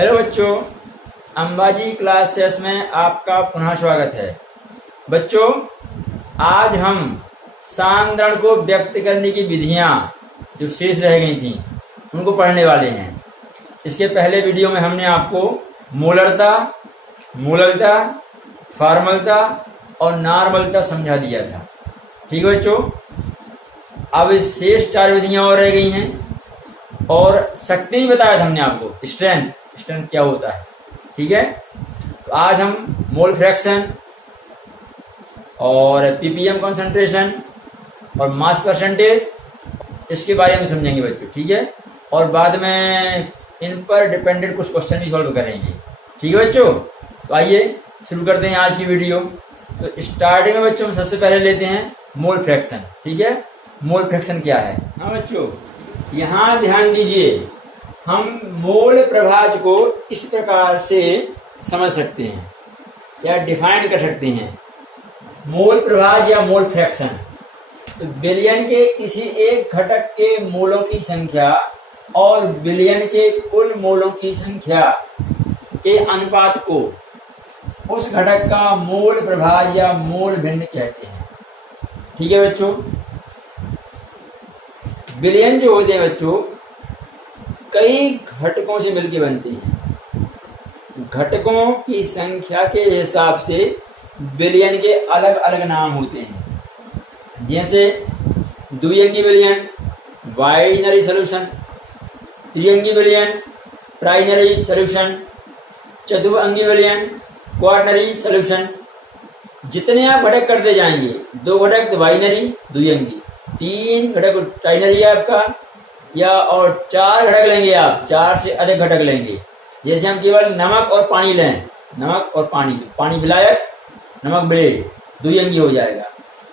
Hello बच्चों, Ambaji class 6 में आपका पुनः स्वागत है। बच्चों, आज हम सांद्रण को व्यक्त करने की विधियां जो शेष रह गई थी उनको पढ़ने वाले हैं। इसके पहले वीडियो में हमने आपको मोलरता, मोललता, फॉर्मलता और नॉर्मलता समझा दिया था। ठीक है बच्चों, अब शेष 4 विधियां और रह गई हैं और शक्ति भी बताया था हमने आपको, स्ट्रेंथ क्या होता है। ठीक है, तो आज हम मोल फ्रैक्शन और पीपीएम कंसंट्रेशन और मास परसेंटेज इसके बारे में समझेंगे बच्चों। ठीक है, और बाद में इन पर डिपेंडेंट कुछ क्वेश्चन भी सॉल्व करेंगे। ठीक है बच्चों, तो आइए शुरू करते हैं आज की वीडियो। तो स्टार्टिंग में बच्चों हम सबसे पहले लेते हैं मोल फ्रैक्शन। ठीक है, मोल फ्रैक्शन क्या है? हाँ बच्चों, यहाँ ध्यान दीजिए, हम मोल प्रभाज को इस प्रकार से समझ सकते हैं या डिफाइन कर सकते हैं। मोल प्रभाज या मोल फ्रैक्शन तो विलयन के किसी एक घटक के मोलों की संख्या और विलयन के कुल मोलों की संख्या के अनुपात को उस घटक का मोल प्रभाज या मोल भिन्न कहते हैं। ठीक है बच्चों, विलयन जो होते हैं बच्चों कई घटकों से मिलकर बनते हैं। घटकों की संख्या के हिसाब से विलयन के अलग अलग नाम होते हैं, जैसे द्विअंगी विलयन, बाइनरी सॉल्यूशन, त्रिअंगी विलयन, ट्राइनरी सॉल्यूशन, चतुअंगी विलयन, क्वार्टनरी सॉल्यूशन। जितने आप घटक करते जाएंगे, 2 घटक तो बाइनरी द्विअंगी, 3 घटक ट्राइनरी है आपका, या और 4 घटक लेंगे आप, 4 से अधिक घटक लेंगे। जैसे हम केवल नमक और पानी लें, नमक और पानी विलायक, नमक विलेय, द्विअंगी हो जाएगा।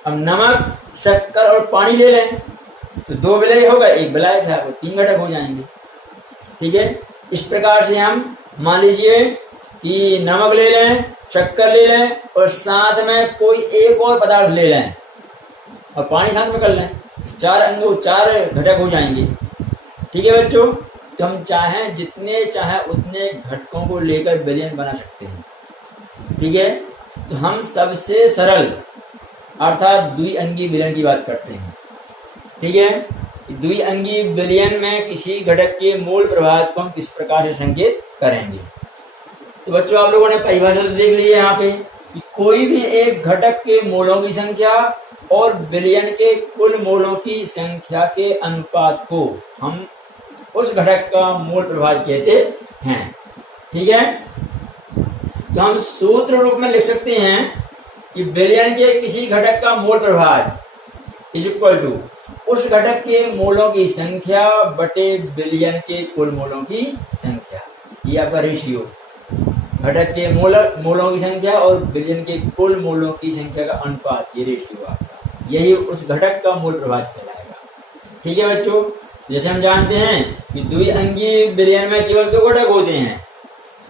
अब नमक, शक्कर और पानी ले लें तो 2 विलेय होगा, 1 विलायक है, आपको 3 घटक हो जाएंगे। ठीक है, इस प्रकार से हम मान लीजिए कि नमक ले लें, शक्कर ले लें और साथ में कोई एक और पदार्थ ले लें और पानी साथ में कर लें, 4 घटक हो जाएंगे। ठीक है बच्चों, तो हम चाहें जितने चाहें उतने घटकों को लेकर विलयन बना सकते हैं। ठीक है, तो हम सबसे सरल अर्थात द्विअंगी विलयन की बात करते हैं। ठीक है, द्विअंगी विलयन में किसी घटक के मोल प्रभाज को हम किस प्रकार से संकेत करेंगे। तो बच्चों, आप लोगों ने परिभाषा तो देख ली है यहाँ पे कि कोई भी एक घटक के मोलों की संख्या और विलयन के कुल मोलों की संख्या के अनुपात को हम उस घटक का मोल प्रभाज कहते हैं। ठीक है, तो हम सूत्र रूप में लिख सकते हैं कि विलयन के किसी घटक का मोल प्रभाज इज इक्वल टू उस घटक के मोलों की संख्या बटे विलयन के कुल मोलों की संख्या। ये आपका रेशियो, घटक के मोलों की संख्या और विलयन के कुल मोलों की संख्या का अनुपात, ये रेशियो आपका, यही उस घटक का मोल प्रभाज कहलाएगा। ठीक है बच्चों, जैसे हम जानते हैं कि द्विअंगी विलयन में केवल 2 घटक होते हैं,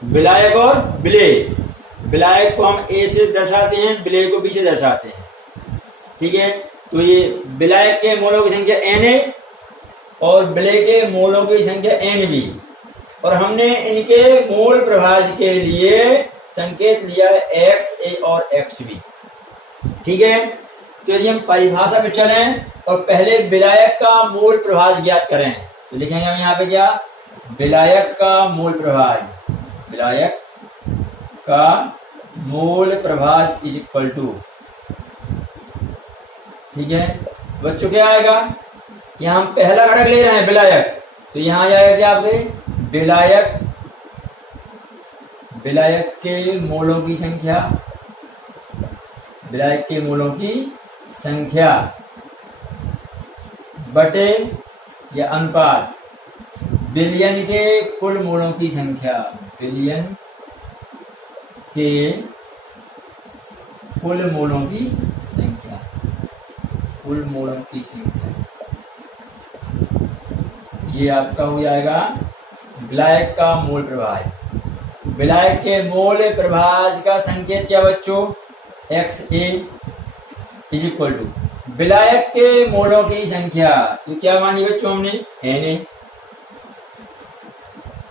विलायक और विलेय। विलायक को हम ए से दर्शाते हैं, विलेय को बी से दर्शाते हैं। ठीक है, तो ये विलायक के मोलों की संख्या Na और विलेय के मोलों की संख्या Nb, और हमने इनके मोल प्रभाज के लिए संकेत लिया है Xa और Xb। ठीक है, तो यदि हम परिभाषा पे चलें और पहले विलायक का मोल प्रभाज ज्ञात करें तो लिखेंगे हम यहाँ पे क्या, विलायक का मोल प्रभाज, विलायक का मोल प्रभाज इज इक्वल टू। ठीक है बच्चों, क्या आएगा, यहाँ हम पहला घटक ले रहे हैं विलायक, तो यहाँ आ जाएगा क्या आपके विलायक के मोलों की संख्या, विलायक के मोलों की संख्या बटे या अनुपात विलयन के कुल मोलों की संख्या, विलयन के कुल मोलों की संख्या, कुल मोलों की संख्या, ये आपका हो जाएगा विलायक का मोल प्रभाज। विलायक के मोल प्रभाज का संकेत क्या बच्चों, Xa इज इक्वल टू विलायक के मोलों की संख्या, तो क्या मानी बच्चों हमने Na,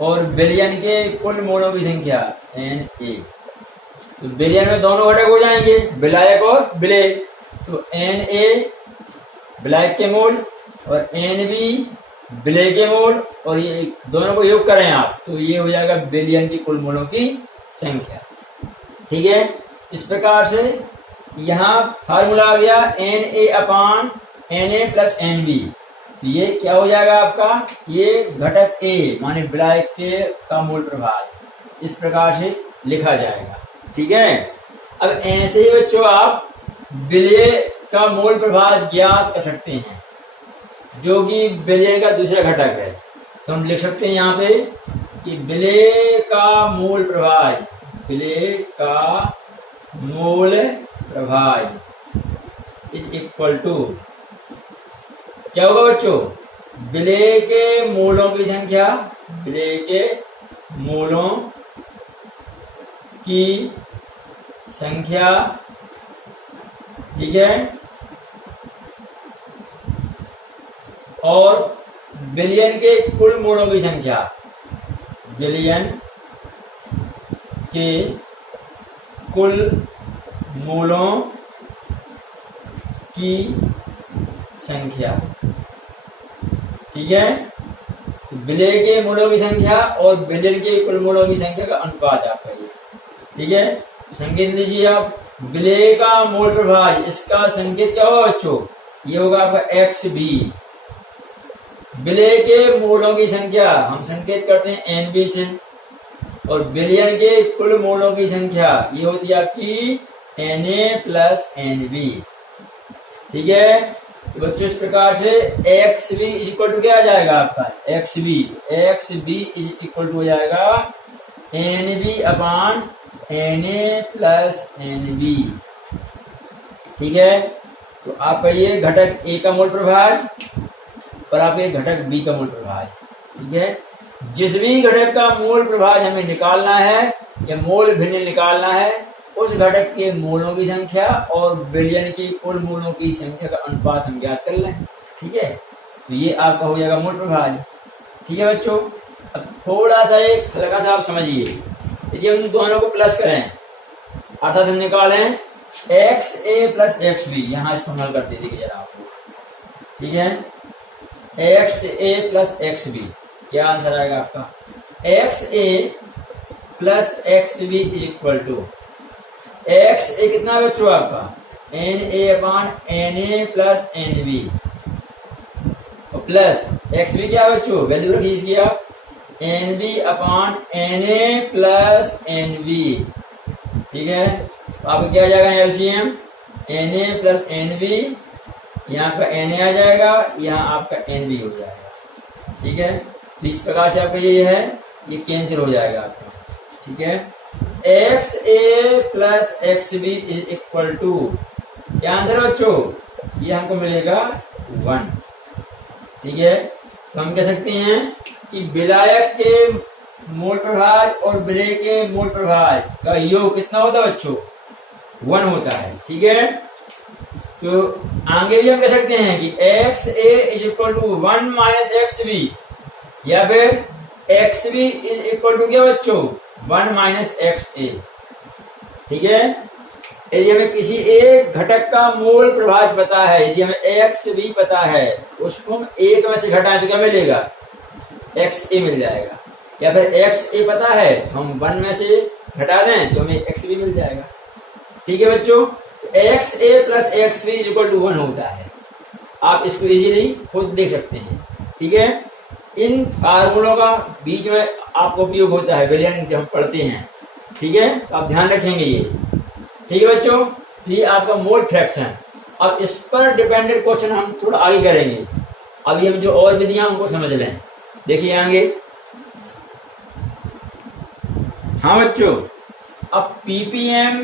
और बिलियन के कुल मोलों की संख्या Na। तो बिलियन में दोनों घटक हो जाएंगे, विलायक और विलेय। तो Na विलायक के मोल और Nb विलेय के मोल, और ये दोनों को योग करें आप तो ये हो जाएगा बिलियन की कुल मोलों की संख्या। ठीक है, इस प्रकार से यहाँ फार्मूला आ गया Na/Na प्लस Nb। ये क्या हो जाएगा आपका, ये घटक A माने विलायक के का मोल प्रभाव इस प्रकार से लिखा जाएगा। ठीक है, अब ऐसे ही बच्चों आप विलेय का मोल प्रभाव ज्ञात कर सकते हैं, जो कि विलेय का दूसरा घटक है। तो हम लिख सकते हैं यहाँ पे कि विलेय का मोल प्रभाव, विलेय का मोल प्रभाव इज इक्वल टू क्या होगा बच्चों, विलेय के मोलों की संख्या, विलेय के मोलों की संख्या। ठीक है, और बिलियन के कुल मोलों की संख्या, बिलियन के कुल मोलों की संख्या। ठीक है, विलेय के मोलों की संख्या और बिलियन के कुल मोलों की संख्या का अनुपात आपका ये। ठीक है, संकेत लीजिए आप, विलेय का मोल प्रभाव, इसका संकेत क्या होगा बच्चों, ये होगा आपका XB। विलेय के मोलों की संख्या हम संकेत करते हैं NB से, और बिलियन के कुल मोलों की संख्या ये होती है आपकी Na प्लस NB। ठीक है, तो बच्चों इस प्रकार से XB इज इक्वल टू क्या आ जाएगा आपका, XB इज इक्वल टू हो जाएगा NB upon Na plus NB। ठीक है, तो आपका ये घटक A का मोल प्रभाव और आपके घटक B का मोल प्रभाव। ठीक है, जिस भी घटक का मोल प्रभाव हमें निकालना है या मोल भिन्न निकालना है, उस घटक के मोलों की संख्या और बिलियन की कुल मोलों की संख्या का अनुपात हम ज्ञात कर लें। ठीक है, तो ये आपका हो जाएगा मोल प्रभाव। ठीक है बच्चों, अब थोड़ा सा एक हल्का सा आप समझिए, यदि हम दोनों को प्लस करें अर्थात हम निकालें XA प्लस XB, यहाँ इसको हल कर दीजिए जरा आपको। ठीक है, XA प्लस XB, क्या आंसर आएगा आपका, XA plus XB is equal to XA कितना बच्चों आपका Na upon Na plus NB, और प्लस XB क्या बच्चों, वैल्यू रखिए इसकी आप NB upon Na plus NB। ठीक है, तो आपको क्या आ जाएगा LCM, Na प्लस NB, यहाँ पर Na आ जाएगा, यहाँ आपका NB हो जाएगा। ठीक है, तो इस प्रकार से आपका ये है, ये कैंसिल हो जाएगा आपका। ठीक है, XA plus XB is equal to क्या आंसर है बच्चों, ये हमको मिलेगा 1। ठीक है, तो हम कह सकते हैं कि विलायक के मोल प्रभाव और विलेय के मोल प्रभाव का योग कितना होता है बच्चों, 1 होता है। ठीक है, तो आगे भी हम कह सकते हैं कि XA is equal to 1 minus XB, या फिर XB इज इक्वल टू क्या बच्चों, 1 माइनस XA। ठीक है, यदि हमें किसी एक घटक का मोल प्रभाव पता है, यदि हमें XB पता है, उसको हम एक में से घटाएं तो क्या मिलेगा, XA मिल जाएगा, या फिर XA पता है हम 1 में से घटा दें तो हमें XB मिल जाएगा। ठीक है बच्चों, तो XA plus XB is equal to 1 होता है, आप इसको इजीली खुद देख सकते हैं। ठीक है, इन फार्मूलों का बीच में आपको उपयोग होता है बिलियन जब हम पढ़ते हैं। ठीक है, तो आप ध्यान रखेंगे ये। ठीक है बच्चों, ये आपका मोल फ्रैक्शन। अब इस पर डिपेंडेंट क्वेश्चन हम थोड़ा आगे करेंगे, अभी हम जो और विधियां उनको समझ लें। देखिए आगे, हाँ बच्चों, अब पीपीएम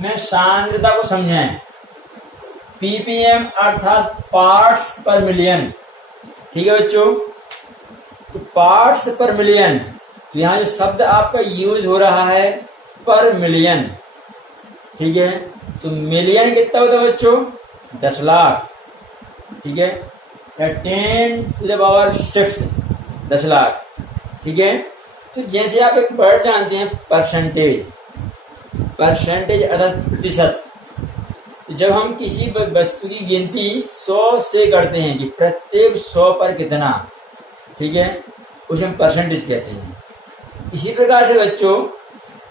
में सांद्रता को समझें। पीपीएम अर्थात पार्ट्स पर मिलियन। ठीक है बच्चों, तो पार्ट्स पर मिलियन, तो यहाँ जो शब्द आपका यूज हो रहा है पर मिलियन। ठीक है, तो मिलियन कितना होता है बच्चों, 10 लाख। ठीक है, 10 टू द पावर 6, 10 लाख। ठीक है, तो जैसे आप एक वर्ड जानते हैं परसेंटेज, परसेंटेज अर्थात प्रतिशत। तो जब हम किसी वस्तु की गिनती 100 से करते हैं कि प्रत्येक 100 पर कितना, ठीक है, उसे हम परसेंटेज कहते हैं। इसी प्रकार से बच्चों,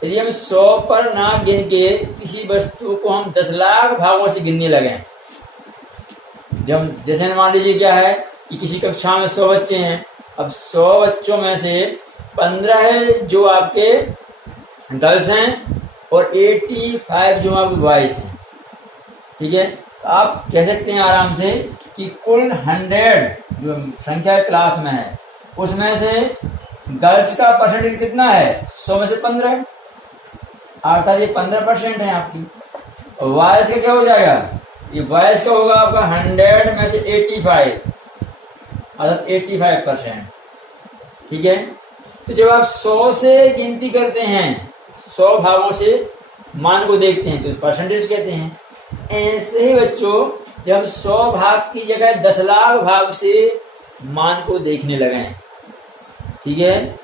यदि हम 100 पर ना गिन के किसी वस्तु को हम 10 लाख भागों से गिनने लगे, जब जैसे मान लीजिए क्या है कि किसी कक्षा में 100 बच्चे हैं, अब 100 बच्चों में से 15 जो आपके गर्ल्स हैं और 85 जो आपके बॉयज हैं, ठीक है। तो आप कह सकते हैं आराम से कि कुल 100 जो संख्या क्लास में है, उसमें से गर्ल्स का परसेंटेज कितना है, 100 में से 15, अर्थात ये 15% है आपकी। और बॉयज का क्या हो जाएगा, ये बॉयज का होगा आपका 100 में से 85, अर्थात 85%, ठीक है। तो जब आप 100 से गिनती करते हैं, 100 भागों से मान को देखते हैं, तो इस परसेंटेज कहते हैं। ऐसे ही बच्चों, जब हम 100 भाग की जगह 10 लाख भाग से मान को देखने लगे, ठीक है,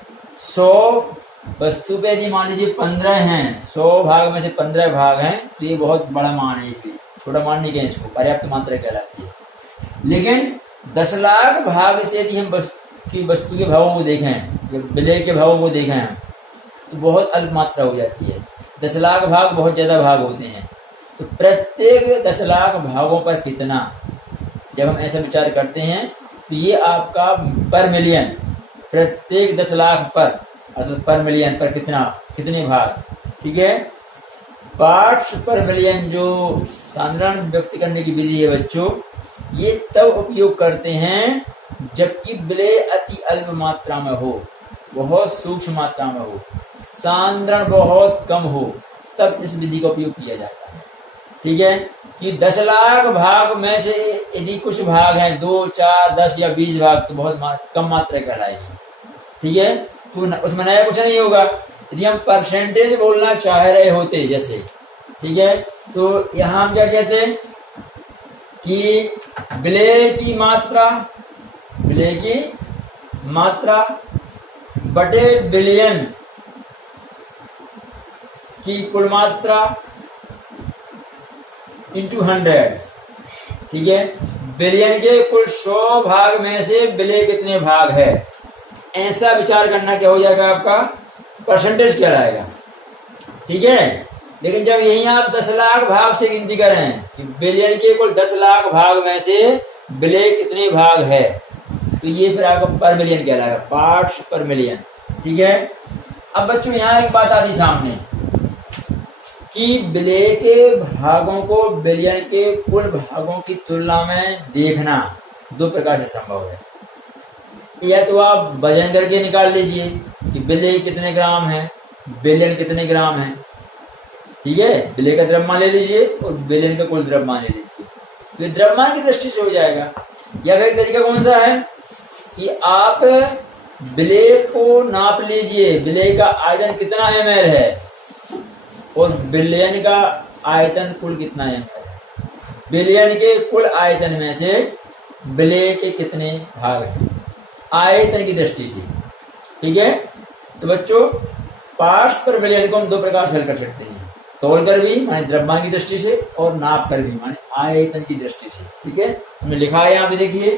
100 वस्तु पे यदि मान लीजिए 15 हैं, 100 भाग में से 15 भाग हैं, तो ये बहुत बड़ा मान है, इसलिए छोटा मान नहीं कहें इसको, पर्याप्त मात्रा कहलाती है। लेकिन 10 लाख भाग से यदि हम वस्तु के भावों को देखें, जब विलय के भावों को देखें, तो बहुत अल्प मात्रा हो जाती है। 10 लाख भाग बहुत ज्यादा भाग होते हैं। तो प्रत्येक 10 लाख भागों पर कितना, जब हम ऐसा विचार करते हैं, तो ये आपका पर मिलियन, प्रत्येक 10 लाख पर, अर्थात पर मिलियन पर कितना, कितने भाग, ठीक है। पार्ट्स पर मिलियन जो साधारण व्यक्त करने की विधि है बच्चों, ये तब उपयोग करते हैं जबकि विलय अति अल्प मात्रा में हो, बहुत सूक्ष्म मात्रा में हो, साधारण बहुत कम हो, तब इस विधि का उपयोग किया जाता है, ठीक है। कि 10 लाख भाग में से यदि कुछ भाग हैं, 2, 4, 10 या 20 भाग, तो बहुत कम मात्रा कहलाएगी, ठीक है। तो उसमें नया कुछ नहीं होगा। यदि हम परसेंटेज बोलना चाह रहे होते जैसे, ठीक है, तो यहाँ हम क्या कहते हैं कि विलय की मात्रा बटे बिलियन की कुल मात्रा इंटू 100, ठीक है। बिलियन के कुल 100 भाग में से विलय कितने भाग है, ऐसा विचार करना क्या हो जाएगा, आपका परसेंटेज कहलाएगा, ठीक है। लेकिन जब यही आप 10 लाख भाग से गिनती करें कि बिलियन के कुल 10 लाख भाग में से विलय कितने भाग है, तो ये फिर आपका पर मिलियन कहलाएगा, पार्ट्स पर मिलियन, ठीक है। अब बच्चों यहाँ एक बात आती सामने कि विलय के भागों को बिलियन के कुल भागों की तुलना में देखना 2 प्रकार से संभव है। या तो आप वजन करके निकाल लीजिए कि विलय कितने ग्राम है, बिलियन कितने ग्राम है, ठीक है। विलय का द्रव्यमान ले लीजिए और बिलियन का कुल द्रव्यमान ले लीजिए, तो ये द्रव्यमान की दृष्टि से हो जाएगा। या फिर तरीका कौन सा है कि आप विलय को नाप लीजिए, विलय का आयतन कितना ml है और बिलियन का आयतन कुल कितना ml है, बिलियन के कुल आयतन में से विलय के कितने भाग हैं, आयतन की दृष्टि से, ठीक है। तो बच्चों, पार्ट्स पर बिलियन को हम 2 प्रकार से हल कर सकते हैं, तोल कर भी माने द्रव्यमान की दृष्टि से, और नाप कर भी माने आयतन की दृष्टि से, ठीक है। हमने लिखा है यहाँ पे देखिए,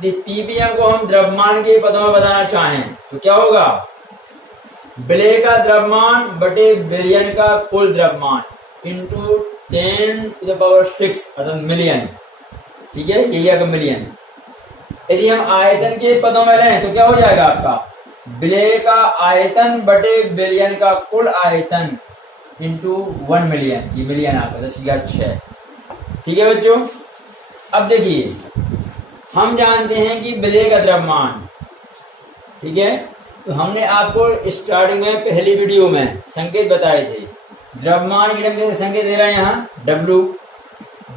पीपीएम को हम द्रव्यमान के पदों में बताना चाहें तो क्या होगा, विलय का द्रव्यमान बटे बिलियन का कुल द्रव्यमान इंटू 10⁶ अर्थात मिलियन, ठीक है, यही है मिलियन। यदि हम आयतन के पदों में लें तो क्या हो जाएगा आपका, विलय का आयतन बटे बिलियन का कुल आयतन इंटू 1 मिलियन, ये मिलियन आपका 10⁶, ठीक है बच्चों। अब देखिए, हम जानते हैं कि विलय का द्रव्यमान, ठीक है, तो हमने आपको स्टार्टिंग में पहली वीडियो में संकेत बताए थे। द्रव्यमान के लिए हम कैसे संकेत दे रहे हैं, यहाँ W,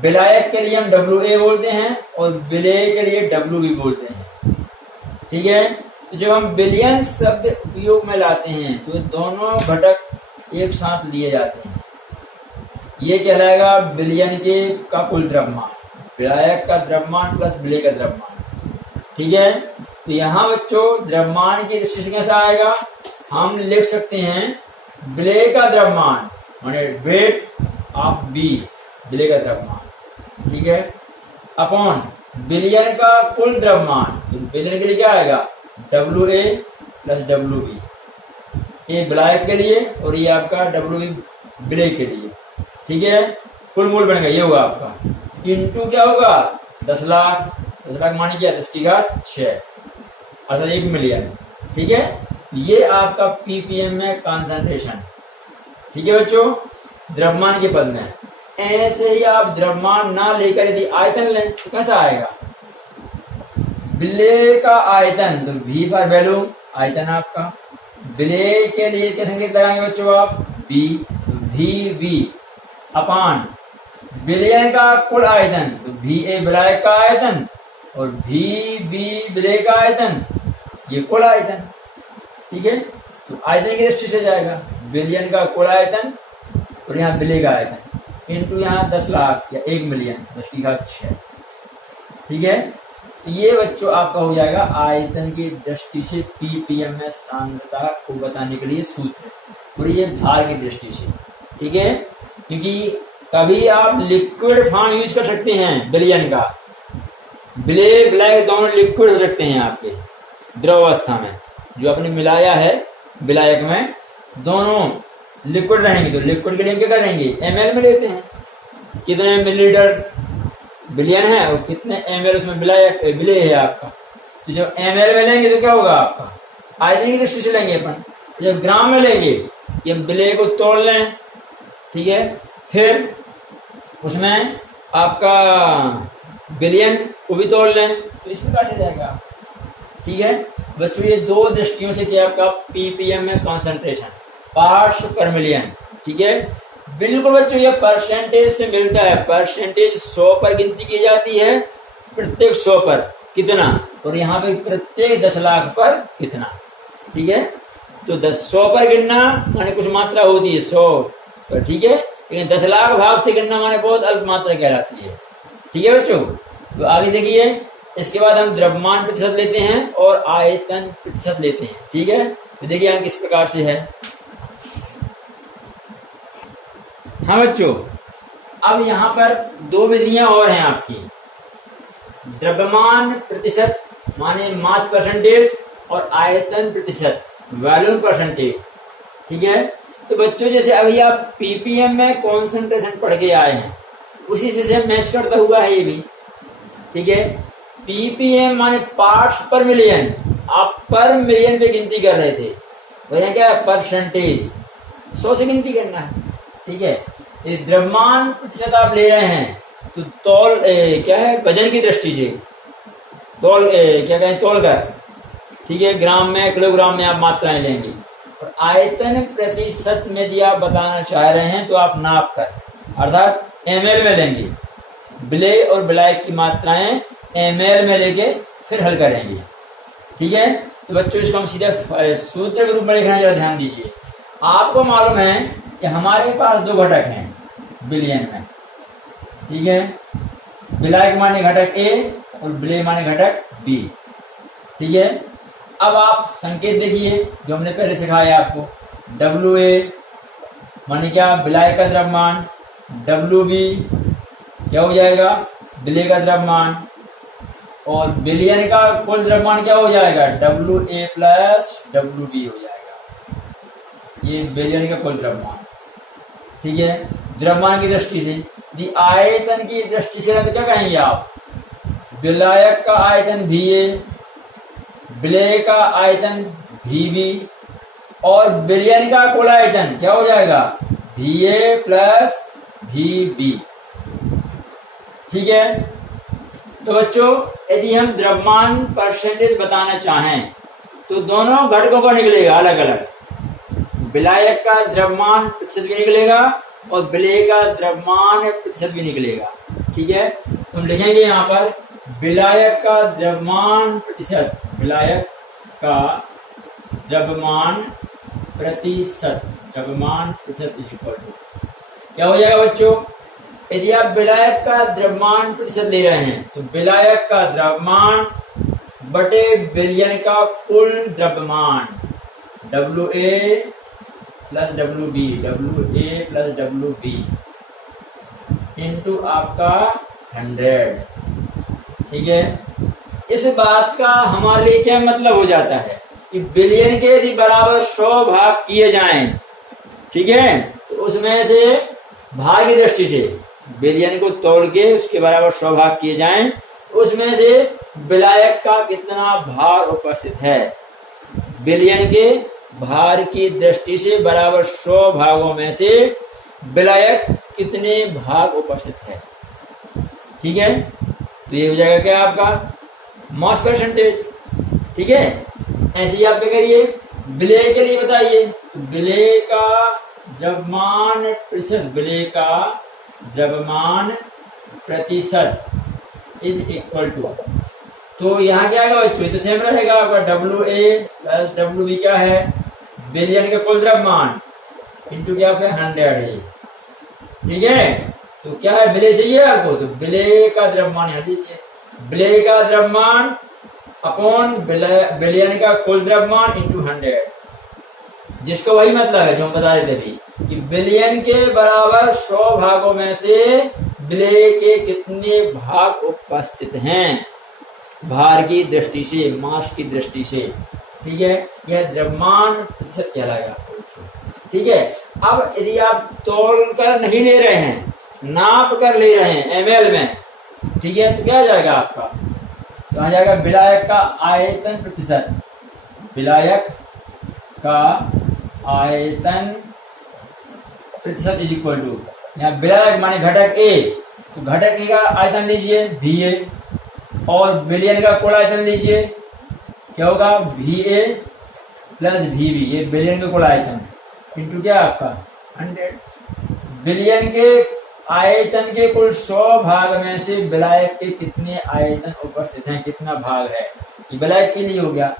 विलायक के लिए हम WA बोलते हैं और विलय के लिए W भी बोलते हैं, ठीक है। तो जब हम बिलियन शब्द उपयोग में लाते हैं तो दोनों घटक एक साथ लिए जाते हैं, ये कहलाएगा बिलियन के का कुल द्रव्यमान, विलायक का द्रव्यमान प्लस विलय का द्रव्यमान, ठीक है। तो यहाँ बच्चों द्रव्यमान की दृष्टि से कैसा आएगा, हम लिख सकते हैं विलेय का द्रव्यमान माने वेट ऑफ बी, विलेय का द्रव्यमान, ठीक है, अपॉन विलयन का कुल द्रव्यमान। तो विलयन के लिए क्या आएगा, WA प्लस WB, ये विलायक के लिए और ये आपका WB विलेय के लिए, ठीक है। कुल मूल बनेगा ये होगा आपका, इंटू क्या होगा 10 लाख, 10 लाख मानी क्या 10 की घात 6 अर्थात 1 मिलियन, ठीक है। ये आपका ppm में कॉन्सेंट्रेशन, ठीक है बच्चों, द्रव्यमान के पद में। ऐसे ही आप द्रव्यमान ना लेकर यदि आयतन लें तो कैसा आएगा, विलेय का आयतन, तो V फॉर वैल्यूम आयतन आपका, विलेय के लिए क्या संकेत लगाएंगे बच्चों आप, B, तो VV अपान विलयन का कुल आयतन, तो VA विलायक का आयतन और VB विलेय का आयतन, ये कुल आयतन, ठीक है। तो आयतन की दृष्टि से जाएगा विलयन का कुल आयतन और यहाँ विलेय का आयतन इंटू यहाँ 10 लाख या 1 मिलियन 10 की घात 6, ठीक है। ये बच्चों आपका हो जाएगा आयतन की दृष्टि से ppm में सांद्रता को बताने के लिए सूत्र, और ये भार की दृष्टि से, ठीक है। क्योंकि कभी आप लिक्विड फॉर्म यूज कर सकते हैं विलयन का, विलेय विलायक दोनों लिक्विड हो सकते हैं आपके द्रव अवस्था में, जो आपने मिलाया है विलायक में दोनों लिक्विड रहेंगे। तो लिक्विड के लिए हम क्या करेंगे, ml में लेते हैं, कितने मिलीलीटर विलयन है और कितने ml उसमें विलेय है आपका। तो जब ml में लेंगे तो क्या होगा आपका आयतन की दृष्टि से लेंगे अपन, जब ग्राम में लेंगे कि हम विलेय को तोड़ लें, ठीक है, फिर उसमें आपका विलयन को भी तोड़ लें, तो इस प्रकार से जाएगा, ठीक है बच्चों। ये दो दृष्टियों से क्या आपका ppm में कॉन्सेंट्रेशन पार्ट्स पर मिलियन, ठीक है। बिल्कुल बच्चों ये परसेंटेज से मिलता है, परसेंटेज 100 पर गिनती की जाती है, प्रत्येक 100 पर कितना, और यहाँ पे प्रत्येक 10 लाख पर कितना, ठीक है। तो 100 पर गिनना माने कुछ मात्रा होती है 100 पर, ठीक है, लेकिन 10 लाख भाग से गिनना माने बहुत अल्प मात्रा कहलाती है, ठीक है बच्चों। तो आगे देखिए, इसके बाद हम द्रव्यमान प्रतिशत लेते हैं और आयतन प्रतिशत लेते हैं, ठीक है। तो देखिए यहाँ किस प्रकार से है। हाँ बच्चों, अब यहाँ पर दो विधियां और हैं आपकी, द्रव्यमान प्रतिशत माने मास परसेंटेज और आयतन प्रतिशत वॉल्यूम परसेंटेज, ठीक है। तो बच्चों जैसे अभी आप ppm में कॉन्सेंट्रेशन पढ़ के आए हैं, उसी से मैच करता हुआ है ये भी, ठीक है। ppm माने पार्ट्स पर मिलियन, आप पर मिलियन पे गिनती कर रहे थे, और यहाँ क्या है परसेंटेज 100 से गिनती करना है, ठीक है। ये द्रव्यमान प्रतिशत आप ले रहे हैं तो तौल क्या है वजन की दृष्टि से तौल क्या कहें तौल कर, ठीक है, ग्राम में किलोग्राम में आप मात्राएं लेंगे। और आयतन प्रतिशत में यदि आप बताना चाह रहे हैं तो आप नाप कर अर्थात ml में लेंगे, विलेय और विलायक की मात्राएं ml में लेके फिर हल करेंगे, ठीक है। तो बच्चों इसको हम सीधे सूत्र के रूप में लिखना जरा ध्यान दीजिए। आपको मालूम है कि हमारे पास दो घटक हैं विलयन में, ठीक है, विलायक माने घटक A और विलेय माने घटक B, ठीक है। अब आप संकेत देखिए जो हमने पहले सिखाया आपको, WA माने क्या विलायक का द्रव्यमान, WB क्या हो जाएगा विलेय का द्रव्यमान, और विलयन का कुल द्रव्यमान क्या हो जाएगा WA प्लस WB हो जाएगा, ये विलयन का कुल द्रव्यमान, ठीक है। द्रव्यमान की दृष्टि से यदि आयतन की दृष्टि से तो क्या कहेंगे आप, विलायक का आयतन VA, विलेय का आयतन VB और विलयन का कुल आयतन क्या हो जाएगा VA प्लस VB, ठीक है। तो बच्चों यदि हम द्रव्यमान परसेंटेज बताना चाहें तो दोनों घटकों का निकलेगा अलग अलग, विलायक का द्रव्यमान प्रतिशत भी निकलेगा और विलेय का द्रव्यमान प्रतिशत भी निकलेगा, ठीक है। तो हम लिखेंगे यहाँ पर विलायक का द्रव्यमान प्रतिशत, विलायक का द्रव्यमान प्रतिशत, द्रव्यमान प्रतिशत इक्वल टू क्या हो जाएगा बच्चों, यदि आप विलायक का द्रव्यमान प्रतिशत ले रहे हैं तो विलायक का द्रव्यमान बटे विलयन का कुल द्रव्यमान, W A plus W B, W A plus W B into आपका 100। ठीक है, इस बात का हमारे लिए क्या मतलब हो जाता है कि बिलियन के यदि बराबर 100 भाग किए जाएं, ठीक है, तो उसमें से भाग की दृष्टि से बिलियन को तोड़ के उसके बराबर 100 भाग किए जाएं, उसमें से विलायक का कितना भार उपस्थित है। बिलियन के भार की दृष्टि से बराबर 100 भागों में से विलायक कितने भाग उपस्थित है। ठीक है, तो ये हो जाएगा क्या आपका मास परसेंटेज। ठीक है, ऐसे ही आप क्या करिए, विलेय के लिए बताइए, विलेय का द्रव्यमान प्रतिशत, विलेय का द्रव्यमान प्रतिशत इज इक्वल टू, तो यहाँ क्या आएगा बच्चों, तो सेम रहेगा आपका W A plus W B क्या है, बिलियन का कुल द्रव्यमान इंटू क्या आपका 100 है। ठीक है, तो क्या है विलेय चाहिए आपको, तो विलेय का द्रव्यमान यहाँ दीजिए, विलेय का द्रव्यमान अपॉन बिलियन का कुल द्रव्यमान इंटू 100, जिसका वही मतलब है जो हम बता रहे थे अभी कि बिलियन के बराबर 100 भागों में से विलेय के कितने भाग उपस्थित हैं भार की दृष्टि से, मास की दृष्टि से। ठीक है, यह द्रव्यमान प्रतिशत कहलाएगा। ठीक है, अब यदि आप तोल कर नहीं ले रहे हैं, नाप कर ले रहे हैं एमएल में, ठीक है, तो क्या आ जाएगा आपका, तो आ जाएगा विलायक का आयतन प्रतिशत, विलायक का आयतन प्रतिशत इज इक्वल टू, यहाँ विलायक माने घटक ए, तो घटक ए का आयतन लीजिए वी ए, और बिलियन का कुल आयतन लीजिए, क्या होगा V A plus V B, ये बिलियन का कुल आयतन इंटू क्या आपका 100। बिलियन के आयतन के कुल 100 भाग में से विलायक के कितने आयतन उपस्थित हैं, कितना भाग है, ये विलायक के लिए हो गया।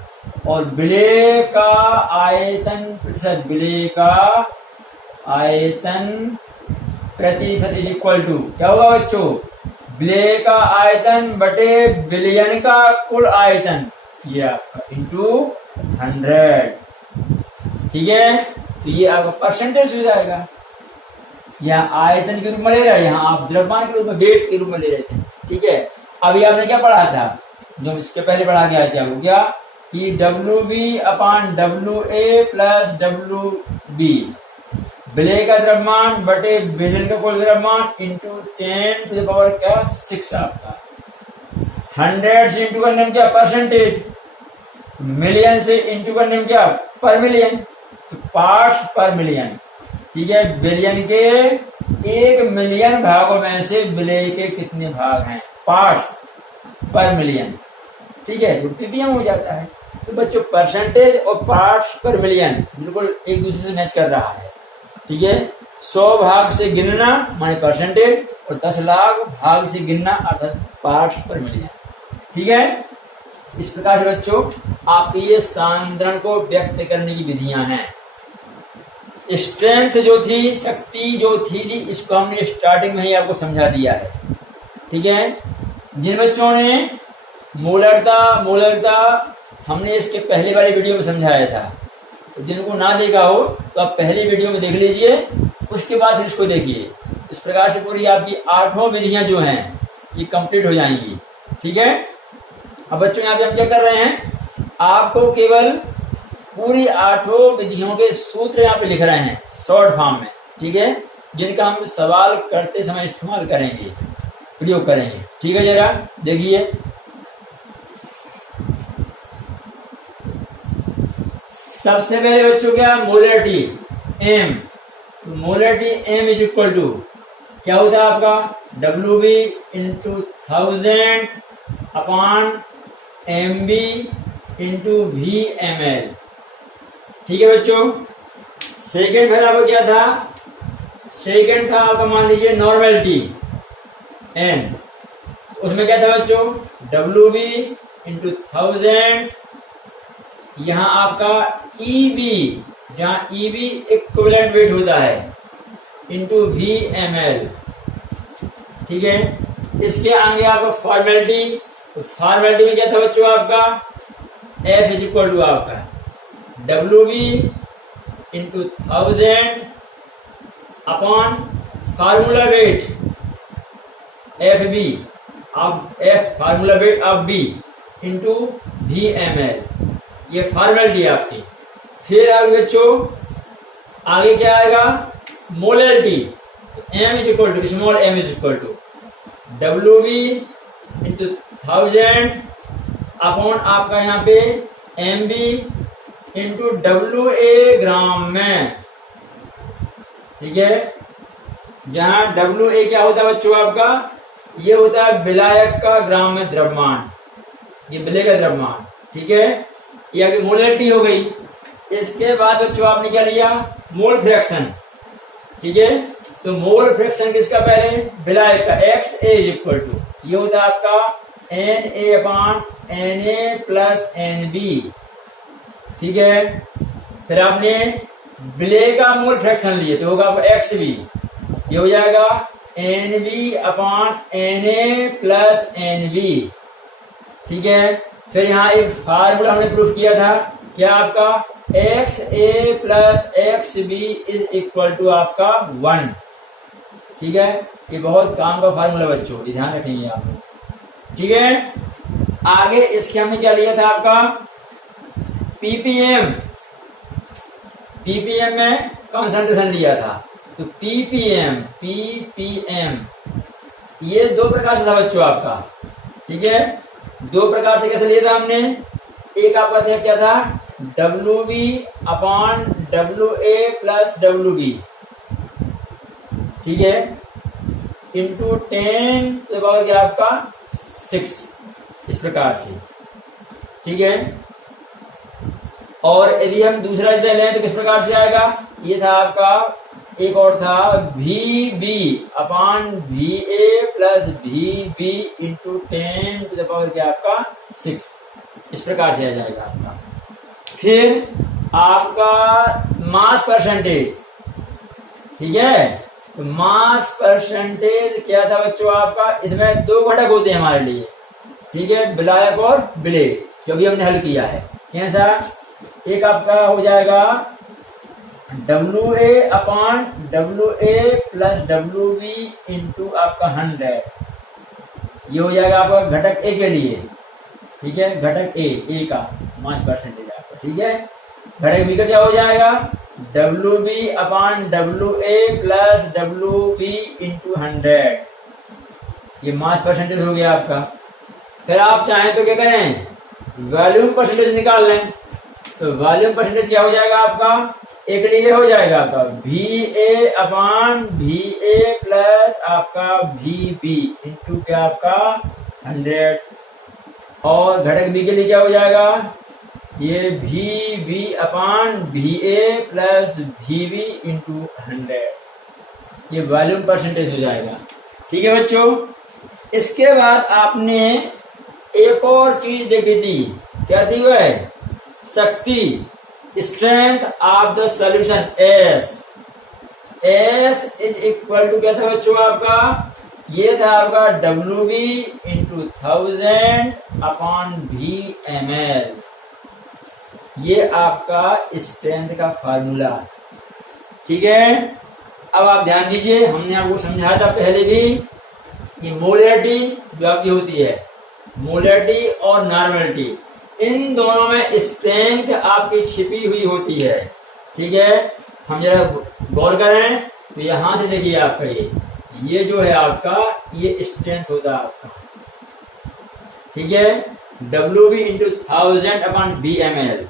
और विलेय का आयतन प्रतिशत, विलेय का आयतन प्रतिशत इज इक्वल टू क्या होगा बच्चों, विलेय का आयतन बटे बिलियन का कुल आयतन, ये आपका इंटू 100। ठीक है, तो ये आपका परसेंटेज हो जाएगा। यहाँ आयतन के रूप में ले रहे हैं, यहाँ आप द्रव्यमान के रूप में, वेट के रूप में ले रहे थे। ठीक है, अभी आपने क्या पढ़ा था, जो इसके पहले पढ़ा के आए थे आपको, क्या कि W B upon W A plus W B, विलेय का द्रव्यमान बटे बिलियन का कुल द्रव्यमान इंटू 10 टू द पावर क्या 6 आपका। 100 से इंटू करने में क्या परसेंटेज, मिलियन से इंटू करने में क्या पर मिलियन, तो पार्ट्स पर मिलियन। ठीक है, बिलियन के 1 मिलियन भागों में से विलेय के कितने भाग हैं, पार्ट्स पर मिलियन। ठीक है, तो पीपीएम हो जाता है। तो बच्चों परसेंटेज और पार्ट्स पर मिलियन बिल्कुल एक दूसरे से मैच कर रहा है। ठीक है, 100 भाग से गिनना माने परसेंटेज, और 10 लाख भाग से गिनना अर्थात पार्ट्स पर मिलियन। ठीक है, इस प्रकार से बच्चों आपके ये सांद्रण को व्यक्त करने की विधियां हैं। स्ट्रेंथ जो थी, शक्ति जो थी जी, इसको हमने स्टार्टिंग में ही आपको समझा दिया है। ठीक है, जिन बच्चों ने मोलरता हमने इसके पहले वाले वीडियो में समझाया था, तो जिनको ना देखा हो तो आप पहली वीडियो में देख लीजिए, उसके बाद फिर इसको देखिए। इस प्रकार से पूरी आपकी 8 विधियां जो हैं ये कंप्लीट हो जाएंगी। ठीक है, अब बच्चों यहाँ पे हम क्या कर रहे हैं, आपको केवल पूरी 8 विधियों के सूत्र यहाँ पे लिख रहे हैं शॉर्ट फॉर्म में। ठीक है, जिनका हम सवाल करते समय इस्तेमाल करेंगे, प्रयोग करेंगे। ठीक है, जरा देखिए, सबसे पहले बच्चों क्या मोलरिटी एम, तो molarity M is equal to क्या होता है आपका W B into 1000 upon M B into V M L. ठीक है बच्चों, सेकेंड फिर आपका क्या था, सेकेंड था आपका मान लीजिए नॉर्मेलिटी एन, उसमें क्या था बच्चों डब्ल्यू बी इंटू 1000, यहाँ आपका ई बी, जहाँ ई बी इक्विवेलेंट वेट होता है, इंटू वी एम एल। ठीक है, इसके आगे आपका फॉर्मेलिटी, तो फॉर्मेलिटी में क्या था बच्चों आपका एफ इज इक्वल टू आपका WV into 1000 upon formula wait FB, अब F formula weight of B into VML, ये फॉर्मेलिटी है आपकी। फिर आगे बच्चों आगे क्या आएगा, मोलैलिटी। तो M is equal to small m is equal to WV into 1000 upon आपका यहाँ पे MB इंटू WA ग्राम में, ठीक है। जहां WA क्या होता है बच्चों आपका, ये होता है विलायक का ग्राम में द्रव्यमान, ये विलेय का द्रव्यमान, ठीक है। ये आगे मोलैलिटी हो गई। इसके बाद बच्चों आपने क्या लिया, मोल फ्रैक्शन, ठीक है। तो मोल फ्रैक्शन किसका, पहले विलायक का, XA इज इक्वल टू, ये होता है आपका NA upon NA plus NB, ठीक है। फिर आपने विलेय का मोल फ्रैक्शन लिए तो होगा आपका XB, ये हो जाएगा NB upon NA plus NB, ठीक है। फिर यहाँ एक फार्मूला हमने प्रूफ किया था, क्या आपका XA plus XB is equal to आपका 1, ठीक है। ये बहुत काम का फार्मूला बच्चों, ये ध्यान रखेंगे आप लोग, ठीक है। आगे इसके हमने क्या लिया था आपका PPM, PPM में कंसंट्रेशन लिया था। तो PPM ये दो प्रकार से था बच्चों आपका, ठीक है। दो प्रकार से कैसे लिया था हमने, एक आपका था क्या था WV upon WA plus WB, ठीक है, इंटू 10 तो पावर क्या आपका 6, इस प्रकार से, ठीक है। और यदि हम दूसरा लें तो किस प्रकार से आएगा, ये था आपका एक और था VB upon VA plus VB into 10 to the power क्या आपका 6, इस प्रकार से आ जाएगा आपका। फिर आपका मास परसेंटेज, ठीक है। तो मास परसेंटेज क्या था बच्चों आपका, इसमें दो घटक होते हैं हमारे लिए, ठीक है, विलायक और विलेय, जो भी हमने हल किया है। कैसा, एक आपका हो जाएगा WA upon WA plus WB into आपका 100, ये हो जाएगा आपका घटक A के लिए, ठीक है। घटक A का मास परसेंटेज आपका, ठीक है। घटक B का क्या हो जाएगा WB upon WA plus WB into 100, ये मास परसेंटेज हो गया आपका। फिर आप चाहें तो क्या करें, वॉल्यूम परसेंटेज निकाल लें। तो वॉल्यूम परसेंटेज क्या हो जाएगा आपका, एक लिए हो जाएगा आपका VA अपॉन VA प्लस आपका VB इंटू क्या आपका 100, और घटक B के लिए क्या हो जाएगा, ये VB upon VA plus VB into 100, ये वॉल्यूम परसेंटेज हो जाएगा, ठीक है बच्चों। इसके बाद आपने एक और चीज देखी थी, क्या थी वह, शक्ति, strength of the solution S is equal to क्या था बच्चों आपका, ये था आपका WB इंटू 1000 अपॉन VML, ये आपका स्ट्रेंथ का फार्मूला, ठीक है। अब आप ध्यान दीजिए, हमने आपको समझाया था पहले भी, ये मोलैलिटी जो आपकी होती है, मोलैलिटी और नॉर्मलिटी, इन दोनों में स्ट्रेंथ आपकी छिपी हुई होती है, ठीक है। हम जरा गौर करें तो यहां से देखिए आपका ये जो है आपका, ये स्ट्रेंथ होता है आपका, ठीक है। WB इंटू 1000 अपॉन VML,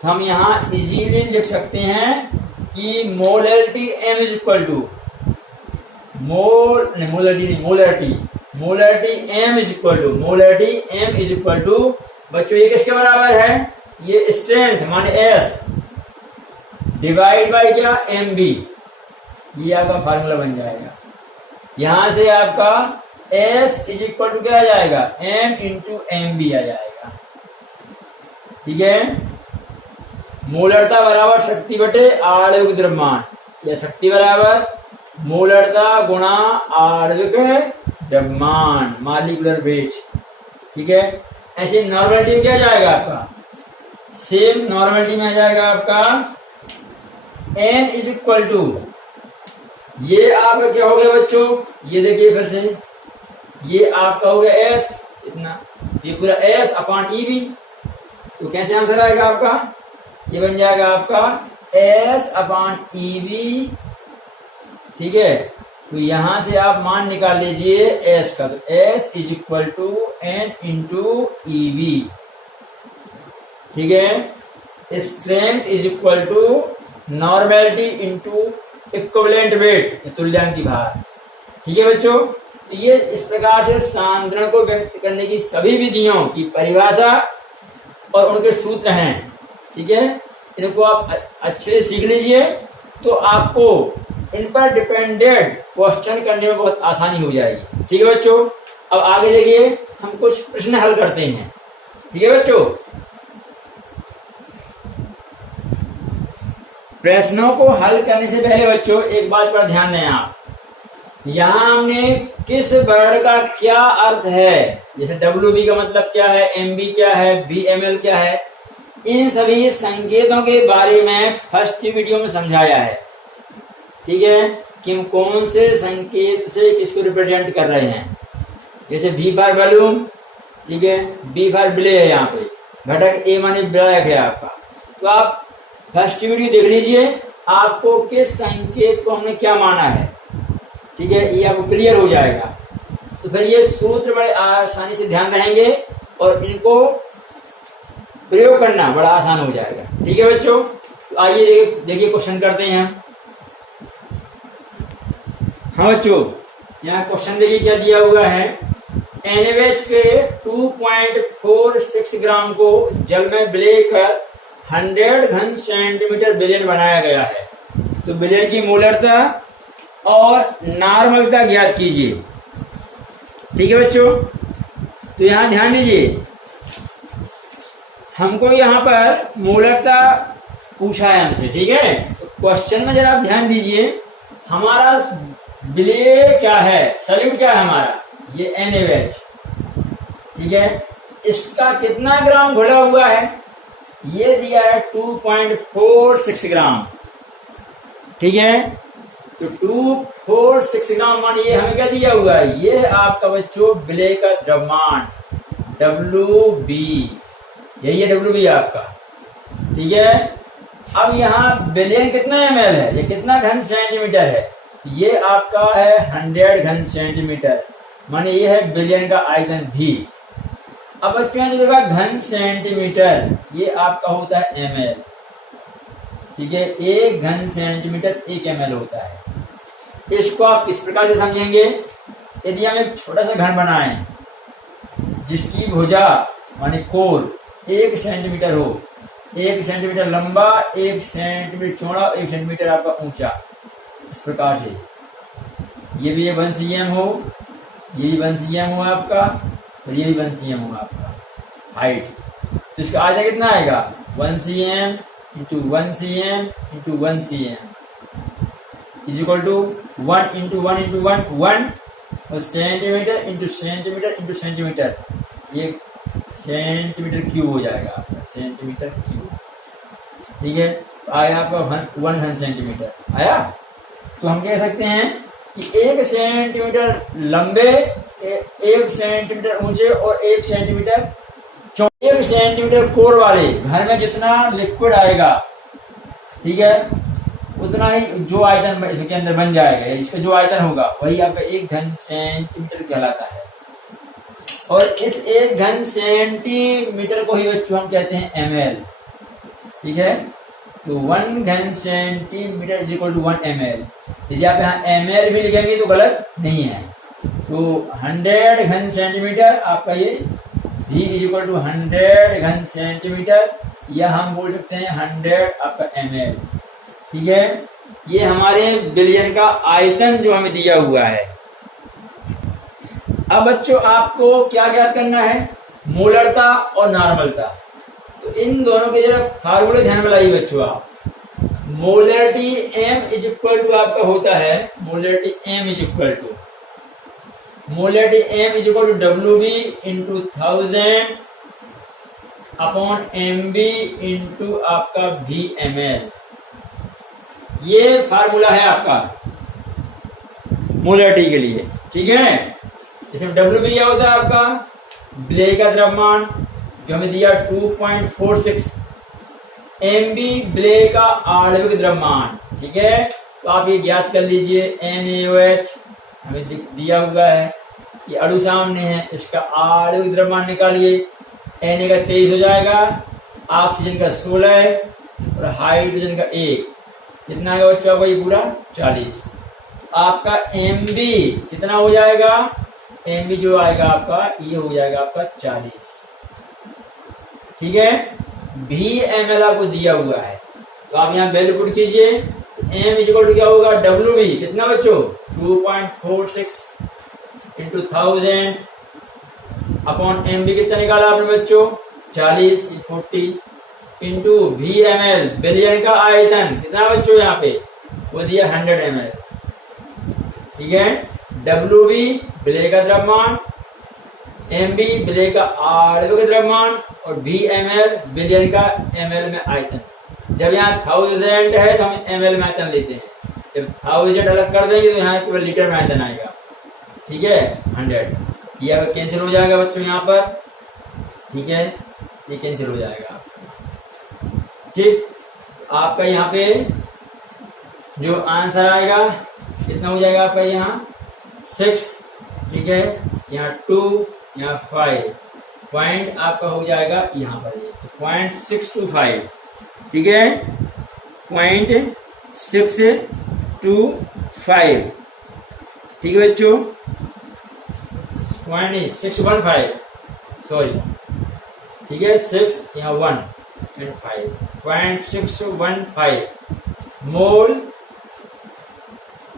तो हम यहाँ इजीली लिख सकते हैं कि molality M is equal to molality M is equal to बच्चों ये किसके बराबर है, ये स्ट्रेंथ माने S डिवाइड बाई क्या MB, ये आपका फार्मूला बन जाएगा। यहां से आपका S इज इक्वल टू क्या आ जाएगा, M इंटू MB आ जाएगा, ठीक है। मोलरता बराबर शक्ति बटे आणविक द्रव्यमान, या शक्ति बराबर मोलरता गुणा आणविक द्रव्यमान, मॉलिक्यूलर वेट, ठीक है। ऐसे नॉर्मलिटी क्या जाएगा आपका सेम नॉर्मलिटी में आ जाएगा आपका n इज इक्वल टू, ये आपका क्या हो गया बच्चों, ये देखिए फिर से, ये आपका हो गया s इतना, ये पूरा s अपॉन EB। तो कैसे आंसर आएगा आपका, ये बन जाएगा आपका s अपॉन EB। ठीक है, तो यहां से आप मान निकाल लीजिए s का, तो s is equal to n into EB। ठीक है, strength is equal to normality into equivalent weight, तुल्यांक की भार। ठीक है बच्चों, ये इस प्रकार से सांद्रण को व्यक्त करने की सभी विधियों की परिभाषा और उनके सूत्र हैं। ठीक है, इनको आप अच्छे से सीख लीजिए, तो आपको इन पर डिपेंडेंट क्वेश्चन करने में बहुत आसानी हो जाएगी। ठीक है बच्चों, अब आगे देखिए, हम कुछ प्रश्न हल करते हैं। ठीक है बच्चों, प्रश्नों को हल करने से पहले बच्चों एक बात पर ध्यान दें आप, यहाँ हमने किस वर्ण का क्या अर्थ है, जैसे WB का मतलब क्या है, MB क्या है, BML क्या है, इन सभी संकेतों के बारे में फर्स्ट वीडियो में समझाया है। ठीक है, कि हम कौन से संकेत से किसको रिप्रेजेंट कर रहे हैं, जैसे B फॉर वॉल्यूम, ठीक है, B फॉर बिले है, यहाँ पे घटक A माने विलायक है आपका। तो आप फर्स्ट वीडियो देख लीजिए, आपको किस संकेत को हमने क्या माना है। ठीक है, ये आपको क्लियर हो जाएगा, तो फिर ये सूत्र बड़े आसानी से ध्यान रहेंगे और इनको प्रयोग करना बड़ा आसान हो जाएगा। ठीक है बच्चों, तो आइए देखिए क्वेश्चन करते हैं हम। हाँ बच्चों, यहाँ क्वेश्चन देखिए क्या दिया हुआ है, NaOH के 2.46 ग्राम को जल में विलय कर 100 घन सेंटीमीटर विलयन बनाया गया है। तो विलयन की मोलरता और नॉर्मलता ज्ञात कीजिए। ठीक है बच्चों, तो यहां ध्यान दीजिए, हमको यहां पर मोलरता पूछा है हमसे। ठीक है, तो क्वेश्चन में जरा आप ध्यान दीजिए, हमारा विलय क्या है, सॉल्यूट क्या है हमारा, ये NaOH। ठीक है, इसका कितना ग्राम घुला हुआ है, ये दिया है 2.46 ग्राम। ठीक है, तो 246 ग्राम मान ये हमें क्या दिया हुआ है, ये आपका बच्चों विलय का द्रव्यमान WB, यही है WB आपका। ठीक है, अब यहाँ विलयन कितना ml है, ये कितना घन सेंटीमीटर है, ये आपका है 100 घन सेंटीमीटर, माने ये है विलयन का आयतन V। अब बच्चों जो देखा घन सेंटीमीटर, ये आपका होता है ml। ठीक है, 1 घन सेंटीमीटर 1 ml होता है। इसको आप किस प्रकार से समझेंगे, यदि हम एक छोटा सा घन बनाएं जिसकी भुजा माने कोर 1 सेंटीमीटर हो, 1 सेंटीमीटर लंबा, 1 सेंटीमीटर चौड़ा, 1 सेंटीमीटर आपका ऊंचा, इस प्रकार से, ये भी 1 cm हो, ये भी 1 cm हो आपका, और ये भी 1 cm हो आपका हाइट। तो इसका आधा कितना आएगा, 1 cm into 1 cm into 1 cm is equal to 1 into 1 into 1 1, और centimetre into centimetre into centimetre, ये सेंटीमीटर क्यूब हो जाएगा आपका, सेंटीमीटर क्यूब। ठीक है, तो आया आपका 1 घन सेंटीमीटर आया। तो हम कह सकते हैं कि 1 सेंटीमीटर लंबे, 1 सेंटीमीटर ऊंचे और 1 सेंटीमीटर चौड़े, 1 सेंटीमीटर कोर वाले घर में जितना लिक्विड आएगा, ठीक है, उतना ही जो आयतन इसके अंदर बन जाएगा, इसका जो आयतन होगा वही आपका 1 घन सेंटीमीटर कहलाता है। और इस 1 घन सेंटीमीटर को ही बच्चों हम कहते हैं ml। ठीक है, तो 1 घन centimetre is equal to 1 ml। यदि आप यहाँ ml भी लिखेंगे तो गलत नहीं है। तो 100 घन सेंटीमीटर आपका ये V इज इक्वल टू 100 घन सेंटीमीटर, या हम बोल सकते हैं 100 आपका ml। ठीक है, ये हमारे विलयन का आयतन जो हमें दिया हुआ है। अब बच्चों आपको क्या ज्ञात करना है, मोलरता और नॉर्मलता। तो इन दोनों के जरा फार्मूले ध्यान में लाइए बच्चों आप। Molarity M is equal to आपका होता है, molarity M is equal to WB into 1000 upon M B into आपका वी एम एल। ये फार्मूला है आपका मोलरिटी के लिए, ठीक है। इसमें डब्ल्यू बी क्या होता है आपका, विलेय का द्रव्यमान जो हमें दिया 2.46, एम बी विलेय का आणविक द्रव्यमान, ठीक है। तो आप ये ज्ञात कर लीजिए, NaOH हमें दिया हुआ है, ये अणु सामने है, इसका आणविक द्रव्यमान निकालिए। Na का 23 हो जाएगा, ऑक्सीजन का 16 और हाइड्रोजन का 1, कितना आएगा बच्चों आपका ये पूरा 40। आपका Mb कितना हो जाएगा, Mb जो आएगा आपका ये हो जाएगा आपका 40, ठीक है। Vml आपको दिया हुआ है, तो आप यहाँ वैल्यू पुट कीजिए। M इक्वल टू क्या होगा, Wb कितना बच्चों 2.46 इंटू 1000 अपॉन Mb कितना निकाला आपने बच्चों 40, 40 इंटू Vml विलयन का आयतन कितना बच्चों यहाँ पे वो दिया 100 ml, ठीक है। Wb विलय का द्रव्यमान, Mb विलय का आणविक द्रव्यमान और Vml विलयन का ml में आयतन। जब यहाँ 1000 है तो हम ml में आयतन लेते हैं, जब 1000 अलग कर देंगे तो यहाँ केवल लीटर में आयतन आएगा, ठीक है। 100 ये अगर कैंसिल हो जाएगा बच्चों यहाँ पर, ठीक है, ये कैंसिल हो जाएगा, ठीक। आपका यहाँ पे जो आंसर आएगा कितना हो जाएगा आपका यहाँ 6, ठीक है, यहाँ 2, यहाँ 5, पॉइंट आपका हो जाएगा यहाँ पर ये 0.625, ठीक है, 0.625, ठीक है बच्चों, 615 सॉरी, ठीक है, 6 यहाँ 1 एंड 5, 0.615 मोल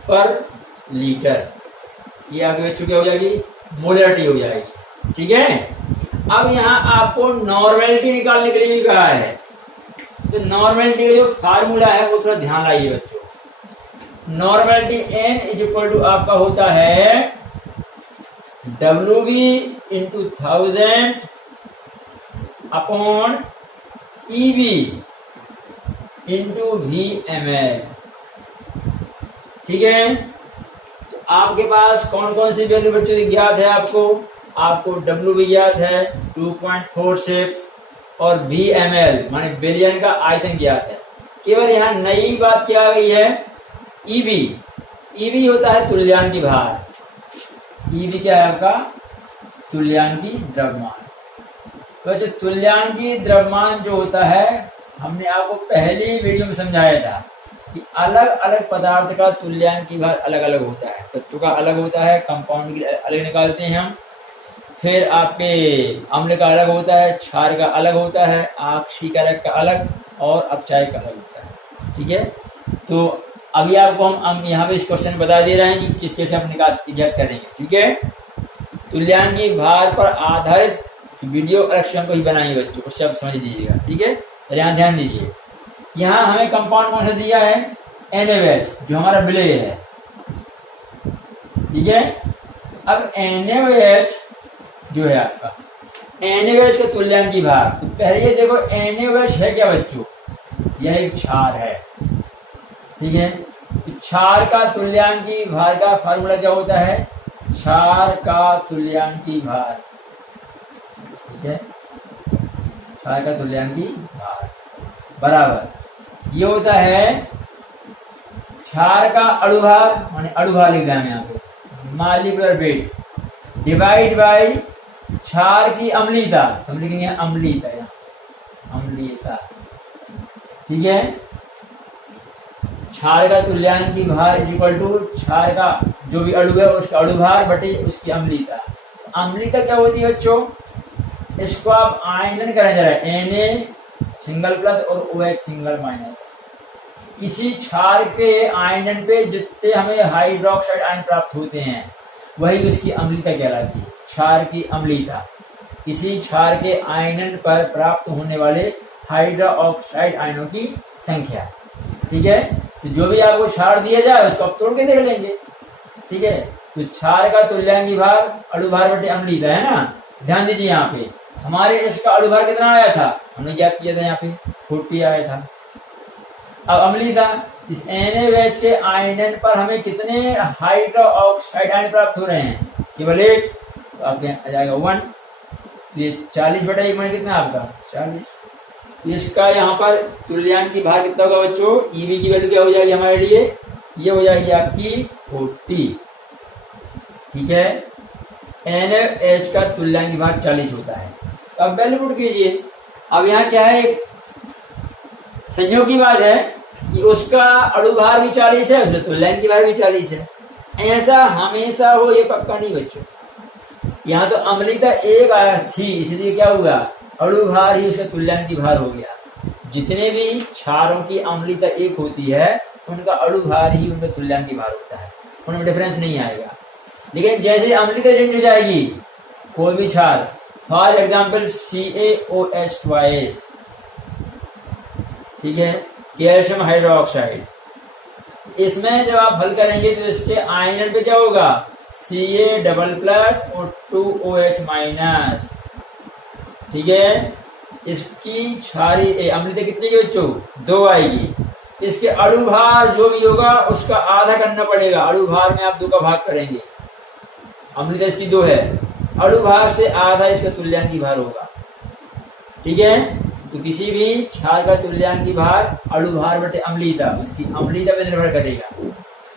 पर लीटर, ये आगे बच्चों क्या हो जाएगी मोलरिटी हो जाएगी, ठीक है। अब यहाँ आपको नॉर्मेलिटी निकालने के लिए भी कहा है, तो नॉर्मेलिटी का जो फार्मूला है वो थोड़ा ध्यान लाइए बच्चों। Normality N is equal to आपका होता है Wb into 1000 upon Eb into Vml, ठीक है। तो आपके पास कौन कौन सी वैल्यू बच्चों ज्ञात है आपको Wb ज्ञात है 2.46 और Vml माने विलयन का आयतन ज्ञात है। केवल यहाँ नई बात क्या आ गई है, Eb होता है तुल्यांकी भार, Eb क्या है आपका तुल्यांकी द्रव्यमान। तो जो तुल्यांकी द्रव्यमान जो होता है हमने आपको पहली वीडियो में समझाया था कि अलग अलग पदार्थ का तुल्यांकी भार अलग अलग होता है, तत्व का अलग होता है, कंपाउंड की अलग निकालते हैं हम, फिर आपके अम्ल का अलग होता है, क्षार का अलग होता है, आक्सीकारक का अलग और अपचायक का अलग होता है, ठीक है। तो अभी आपको हम यहाँ पे इस क्वेश्चन बता दे रहे हैं कि किस कैसे हम ज्ञात करेंगे, ठीक है। तुल्यांकी भार पर आधारित वीडियो अलग से हमको ही बनाएंगे बच्चों, उससे आप समझ लीजिएगा, ठीक है। तो यहाँ ध्यान दीजिए, यहाँ हमें कंपाउंड कौन सा दिया है NaOH जो हमारा विलेय है, ठीक है। अब NaOH जो है आपका NaOH का तुल्यांकी भार, तो पहले ये देखो NaOH है क्या बच्चों, यह एक क्षार है, ठीक है। तो क्षार का तुल्यांकी भार का फार्मूला क्या होता है, क्षार का तुल्यांकी भार, ठीक है, क्षार का तुल्यांकी भार बराबर ये होता है क्षार का अणुभार माने अणुभार लिख रहे हैं यहाँ पे मॉलिक्यूलर वेट डिवाइड बाय क्षार की अम्लीयता, तो हम लिखेंगे अम्लीयता, यहाँ अम्लीयता, ठीक है। क्षार का तुल्यांकी भार इज इक्वल टू क्षार का जो भी अणु है उसका अणुभार बटे उसकी अम्लीयता। अम्लीयता क्या होती है बच्चों, इसको आप आयनन करें जरा, Na सिंगल प्लस और OH सिंगल माइनस। किसी क्षार के आयनन पे जितने हमें हाइड्रोक्साइड आयन प्राप्त होते हैं वही उसकी अम्लीयता कहलाती है, क्षार की अम्लीयता। किसी क्षार के आयनन पर प्राप्त होने वाले हाइड्रोक्साइड आयनों की संख्या, ठीक है। तो जो भी आपको क्षार दिया जाए उसको आप तोड़ के देख लेंगे, ठीक है। तो क्षार का तुल्यांकी भार अणुभार बटे अम्लीयता है ना, ध्यान दीजिए यहाँ पे। हमारे इसका अणुभार कितना आया था, हमने ज्ञात किया था यहाँ पे 40 आया था। अब अम्लीयता, इस NaOH के आयनन पर हमें कितने हाइड्रोक्साइड आयन प्राप्त हो रहे हैं, केवल एक, तो आपके आ जाएगा 1। ये 40/1 में कितना आपका 40। इसका यहाँ पर तुल्यांकी भार कितना होगा बच्चों, Ev की वैल्यू क्या हो जाएगी हमारे लिए, ये हो जाएगी आपकी 40। ठीक है, NaOH का तुल्यांकी भार 40 होता है। तो अब वैल्यू पुट कीजिए। अब यहाँ क्या है, एक संयोग की बात है कि उसका अणुभार भी 40 है, उसका तुल्यांकी भार भी 40 है। ऐसा हमेशा हो ये पक्का नहीं बच्चों। यहाँ तो अम्लीयता एक आया थी, इसलिए क्या हुआ, अणुभार ही उसका तुल्यांकी भार हो गया। जितने भी क्षारों की अम्लीयता एक होती है उनका अणुभार ही उनका तुल्यांकी भार होता है, उनमें डिफरेंस नहीं आएगा। लेकिन जैसे अम्लीयता चेंज हो जाएगी, कोई भी क्षार, फॉर एग्जाम्पल CaOH2, ठीक है, कैल्शियम हाइड्रोक्साइड, इसमें जब आप हल करेंगे तो इसके आयनन पे क्या होगा, Ca++ और 2OH-। ठीक है, इसकी क्षारीय अम्लीयता कितनी की बच्चों, 2 आएगी। इसके अणुभार जो भी होगा उसका आधा करना पड़ेगा, अणुभार में आप 2 का भाग करेंगे। अम्लीयता इसकी 2 है, अणुभार से आधा इसका तुल्यांकी भार होगा। ठीक है, तो किसी भी क्षार का तुल्यांकी भार अणुभार बटे अम्लीयता, उसकी अम्लीयता पर निर्भर करेगा।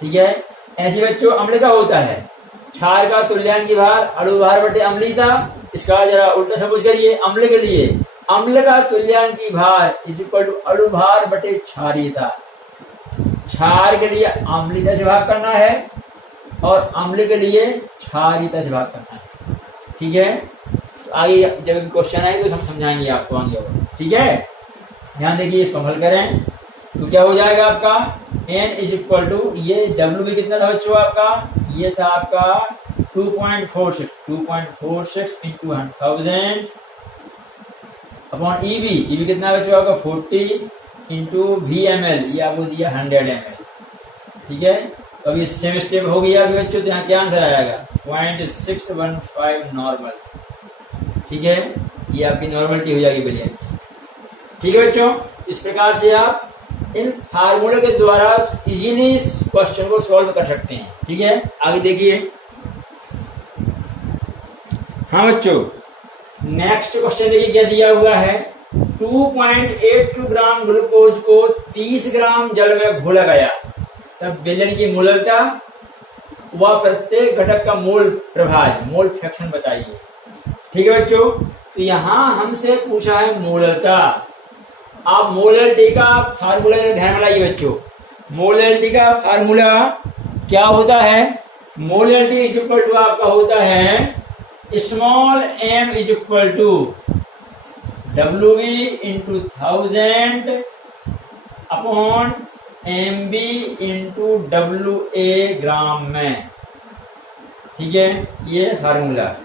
ठीक है, ऐसे बच्चों अम्लीयता होता है, क्षार का तुल्यांकी भार अणुभार बटे अम्लीयता। इसका जरा उल्टा समझ करिए, अम्ल के लिए अम्ल का तुल्यांकी भार इज इक्वल टू अणुभार बटे क्षारीयता। क्षार के लिए अम्लीयता से भाग करना है और अम्ल के लिए क्षारीयता से भाग करना है। ठीक है, तो आगे जब क्वेश्चन आएगा तो हम समझाएंगे आपको आगे। ठीक है, ध्यान देखिए, इसको हल करें तो क्या हो जाएगा आपका N इज इक्वल टू, ये W भी कितना था बच्चों आपका, ये था आपका 2.46 इंटू 1000 अपॉन EV कितना बच्चों आपका 40 इंटू VmL, ये आपको दिया 100 ml। ठीक है, तो अभी सेम स्टेप हो गया कि बच्चों, तो यहाँ क्या आंसर आएगा 0.615 नॉर्मल। ठीक है, ये आपकी नॉर्मलिटी हो जाएगी बिलियन। ठीक है बच्चों, इस प्रकार से आप इन फार्मूले के द्वारा इजीली क्वेश्चन को सॉल्व कर सकते हैं। ठीक है, आगे देखिए। हाँ बच्चों, नेक्स्ट क्वेश्चन देखिए क्या दिया हुआ है, 2.82 ग्राम ग्लूकोज को 30 ग्राम जल में घोला गया, तब विलयन की मोलरता व प्रत्येक घटक का मोल प्रभाव, मोल फ्रैक्शन बताइए। ठीक है बच्चों, तो यहां हमसे पूछा है मोलरता। आप मोलरिटी का फार्मूला ध्यान में लाइए बच्चों। मोलरिटी का फार्मूला क्या होता है, मोलरिटी इज इक्वल टू आपका होता है small m is equal to WV into 1000 upon MB into WA gram में। ठीक है, ये फार्मूला।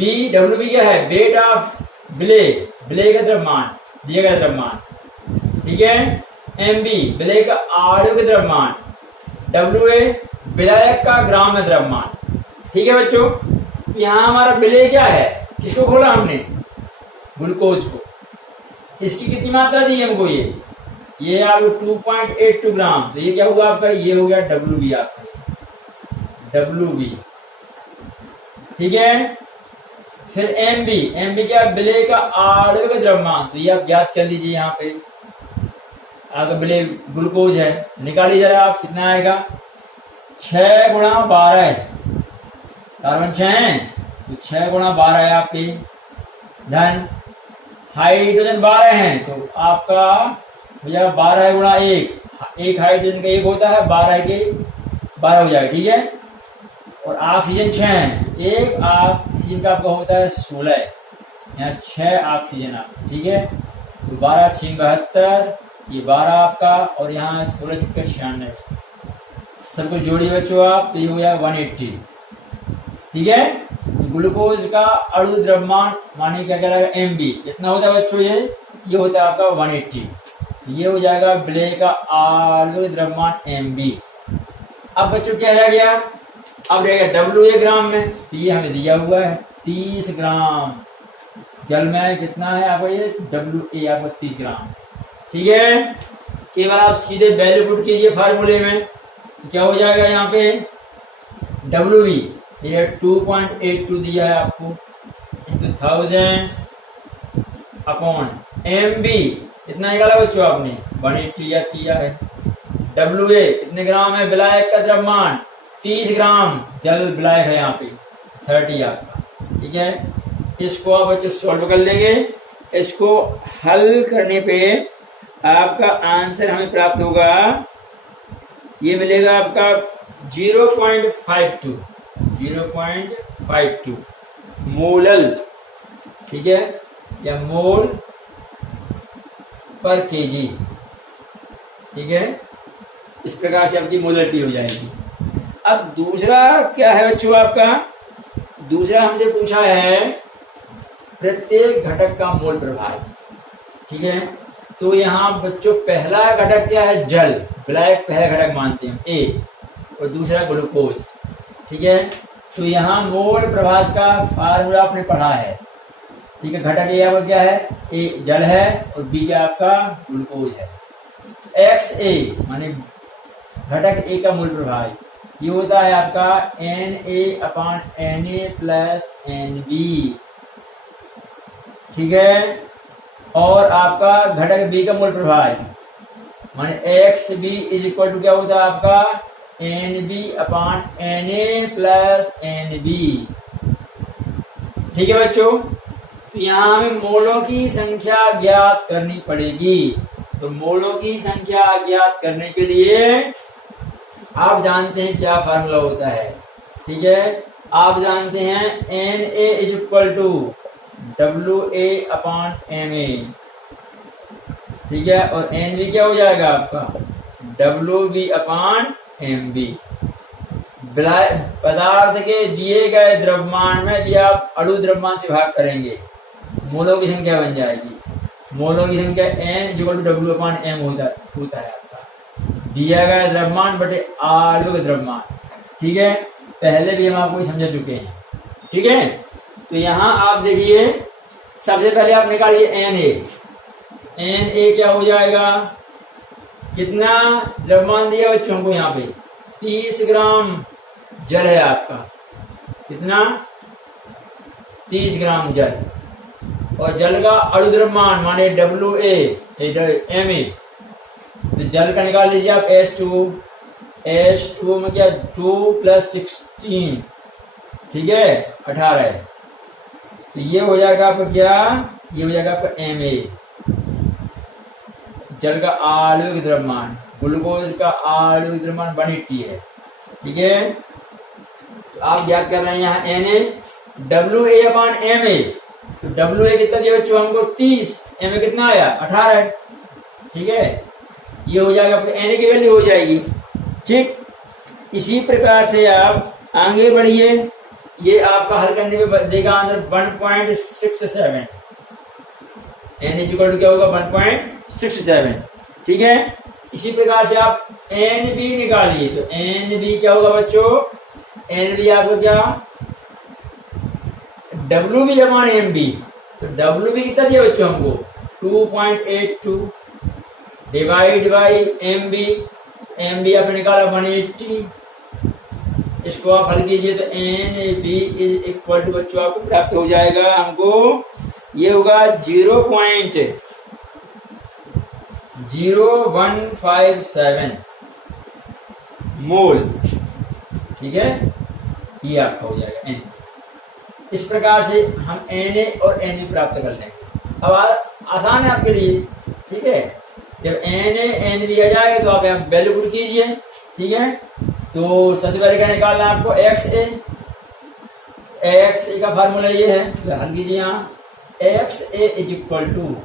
WB क्या है, वेट ऑफ ब्लेक, ब्लेक का द्रव्यमान, दिया गया द्रव्यमान। ठीक है, MB ब्लेक का आणविक द्रव्यमान, WA विलायक का ग्राम में द्रव्यमान। ठीक है बच्चों, यहाँ हमारा विलय क्या है, किसको खोला हमने, ग्लूकोज को। इसकी कितनी मात्रा दी हमको, ये आपको 2.82 ग्राम, तो ये क्या हुआ आपका, ये हो गया WB आपका, WB। ठीक है, फिर MB क्या, विलय का आणविक द्रव्यमान, तो ये आप याद कर लीजिए। यहाँ पे आपका विलय ग्लूकोज है, निकालिए जरा आप, कितना आएगा 6 गुणा 12, कार्बन 6 है तो 6 गुणा 12 है आपकी, धन हाइड्रोजन 12 है तो आपका हो जाएगा 12 गुणा 1 हाइड्रोजन का 1 होता है, 12 के 12 हो जाएगा। ठीक है, और ऑक्सीजन 6 है, 1 ऑक्सीजन का आपका होता है 16, यहाँ 6 ऑक्सीजन आपका। ठीक है, तो 12 6 72, ये 12 आपका, और यहाँ 16 6 96, सबको जोड़िए बच्चों आप, तो ये हो जाएगा 180। ठीक है, ग्लूकोज का अणु द्रव्यमान मानिए क्या कहलाएगा, MB कितना होता है बच्चों, ये होता है आपका 180। ये हो जाएगा विलय का आणविक द्रव्यमान MB। अब बच्चों क्या रह गया, अब रहेगा WA ग्राम में, तो ये हमें दिया हुआ है 30 ग्राम जल में कितना है आपको ये WA आपको 30 ग्राम। ठीक है, केवल आप सीधे वैल्यू पुट कीजिए फार्मूले में, क्या हो जाएगा यहाँ पे WV ये 2.82 दिया है आपको इंटू 1000 अपॉन MB इतना निकाला बच्चों आपने 180 याद किया है। WA कितने ग्राम है, विलायक का द्रव्यमान 30 ग्राम, जल विलायक है यहाँ पे 30 आपका। ठीक है, इसको आप बच्चों सॉल्व कर लेंगे। इसको हल करने पे आपका आंसर हमें प्राप्त होगा, ये मिलेगा आपका 0.52 मोलल। ठीक है, या मोल पर केजी। ठीक है, इस प्रकार से आपकी मोलरिटी हो जाएगी। अब दूसरा क्या है बच्चों आपका, दूसरा हमसे पूछा है प्रत्येक घटक का मोल प्रभाव। ठीक है, तो यहाँ बच्चों पहला घटक क्या है, जल, विलायक पहला घटक मानते हैं A, और दूसरा ग्लूकोज। ठीक है, तो यहाँ मोल प्रभाव का फार्मूला आपने पढ़ा है। ठीक है, घटक A आपका क्या है, A जल है और B क्या आपका ग्लूकोज है। XA माने घटक A का मोल प्रभाव ये होता है आपका Na/Na प्लस NB। ठीक है, और आपका घटक B का मोल प्रभाव माने XB इज इक्वल टू क्या होता है आपका NB/Na प्लस NB। ठीक है बच्चों, तो यहाँ हमें मोलों की संख्या ज्ञात करनी पड़ेगी। तो मोलों की संख्या ज्ञात करने के लिए आप जानते हैं क्या फार्मूला होता है। ठीक है, आप जानते हैं Na is equal to WA/MA। ठीक है, और NB क्या हो जाएगा आपका WB/MB। पदार्थ के दिए गए द्रव्यमान में यदि आप अणु द्रव्यमान से भाग करेंगे, मोलों की संख्या बन जाएगी। मोलों की संख्या N इक्वल टू W/M होता है आपका दिया गया द्रव्यमान बटे अणु का द्रव्यमान। ठीक है, पहले भी हम आपको समझा चुके हैं। ठीक है, तो यहाँ आप देखिए सबसे पहले आप निकालिए Na क्या हो जाएगा, कितना द्रव्यमान दिया बच्चों को यहाँ पे 30 ग्राम जल है आपका, कितना 30 ग्राम जल, और जल का अणु द्रव्यमान माने WA/MA, तो जल का निकाल लीजिए आप H2 में क्या 2 + 16। ठीक है, 18 है, तो ये हो जाएगा आपका क्या, ये हो जाएगा आपका MA जल का आणविक द्रव्यमान, ग्लूकोज का आणविक द्रव्यमान 180 है। ठीक है, तो आप याद कर रहे हैं यहाँ Na WA/MA, तो WA कितना दिया बच्चों हमको 30, MA कितना आया 18। ठीक है, ये हो जाएगा आपको Na की वैल्यू हो जाएगी। ठीक, इसी प्रकार से आप आगे बढ़िए, ये आपका हल करने पे देगा आंसर 1.67। N इक्वल टू क्या होगा 1.67। ठीक है, इसी प्रकार से आप NB निकालिए, तो NB क्या होगा बच्चों, NB आपको क्या WB/MB, तो WB कितना दिया बच्चों हमको 2.82 डिवाइड बाई MB आपने निकाला 180। इसको आप हल कीजिए तो NB इज इक्वल टू बच्चों आपको प्राप्त हो जाएगा, हमको ये होगा 0.0157 मोल। ठीक है, ये आपका हो जाएगा N। इस प्रकार से हम Na और Nb प्राप्त कर लेंगे। अब आसान है आपके लिए। ठीक है, जब Na Nb आ जाएगा तो आप यहाँ वैल्यू पुट कीजिए। ठीक है, तो सबसे पहले क्या निकालना है आपको XA का फार्मूला ये है, तो हल कीजिए यहाँ XA is equal to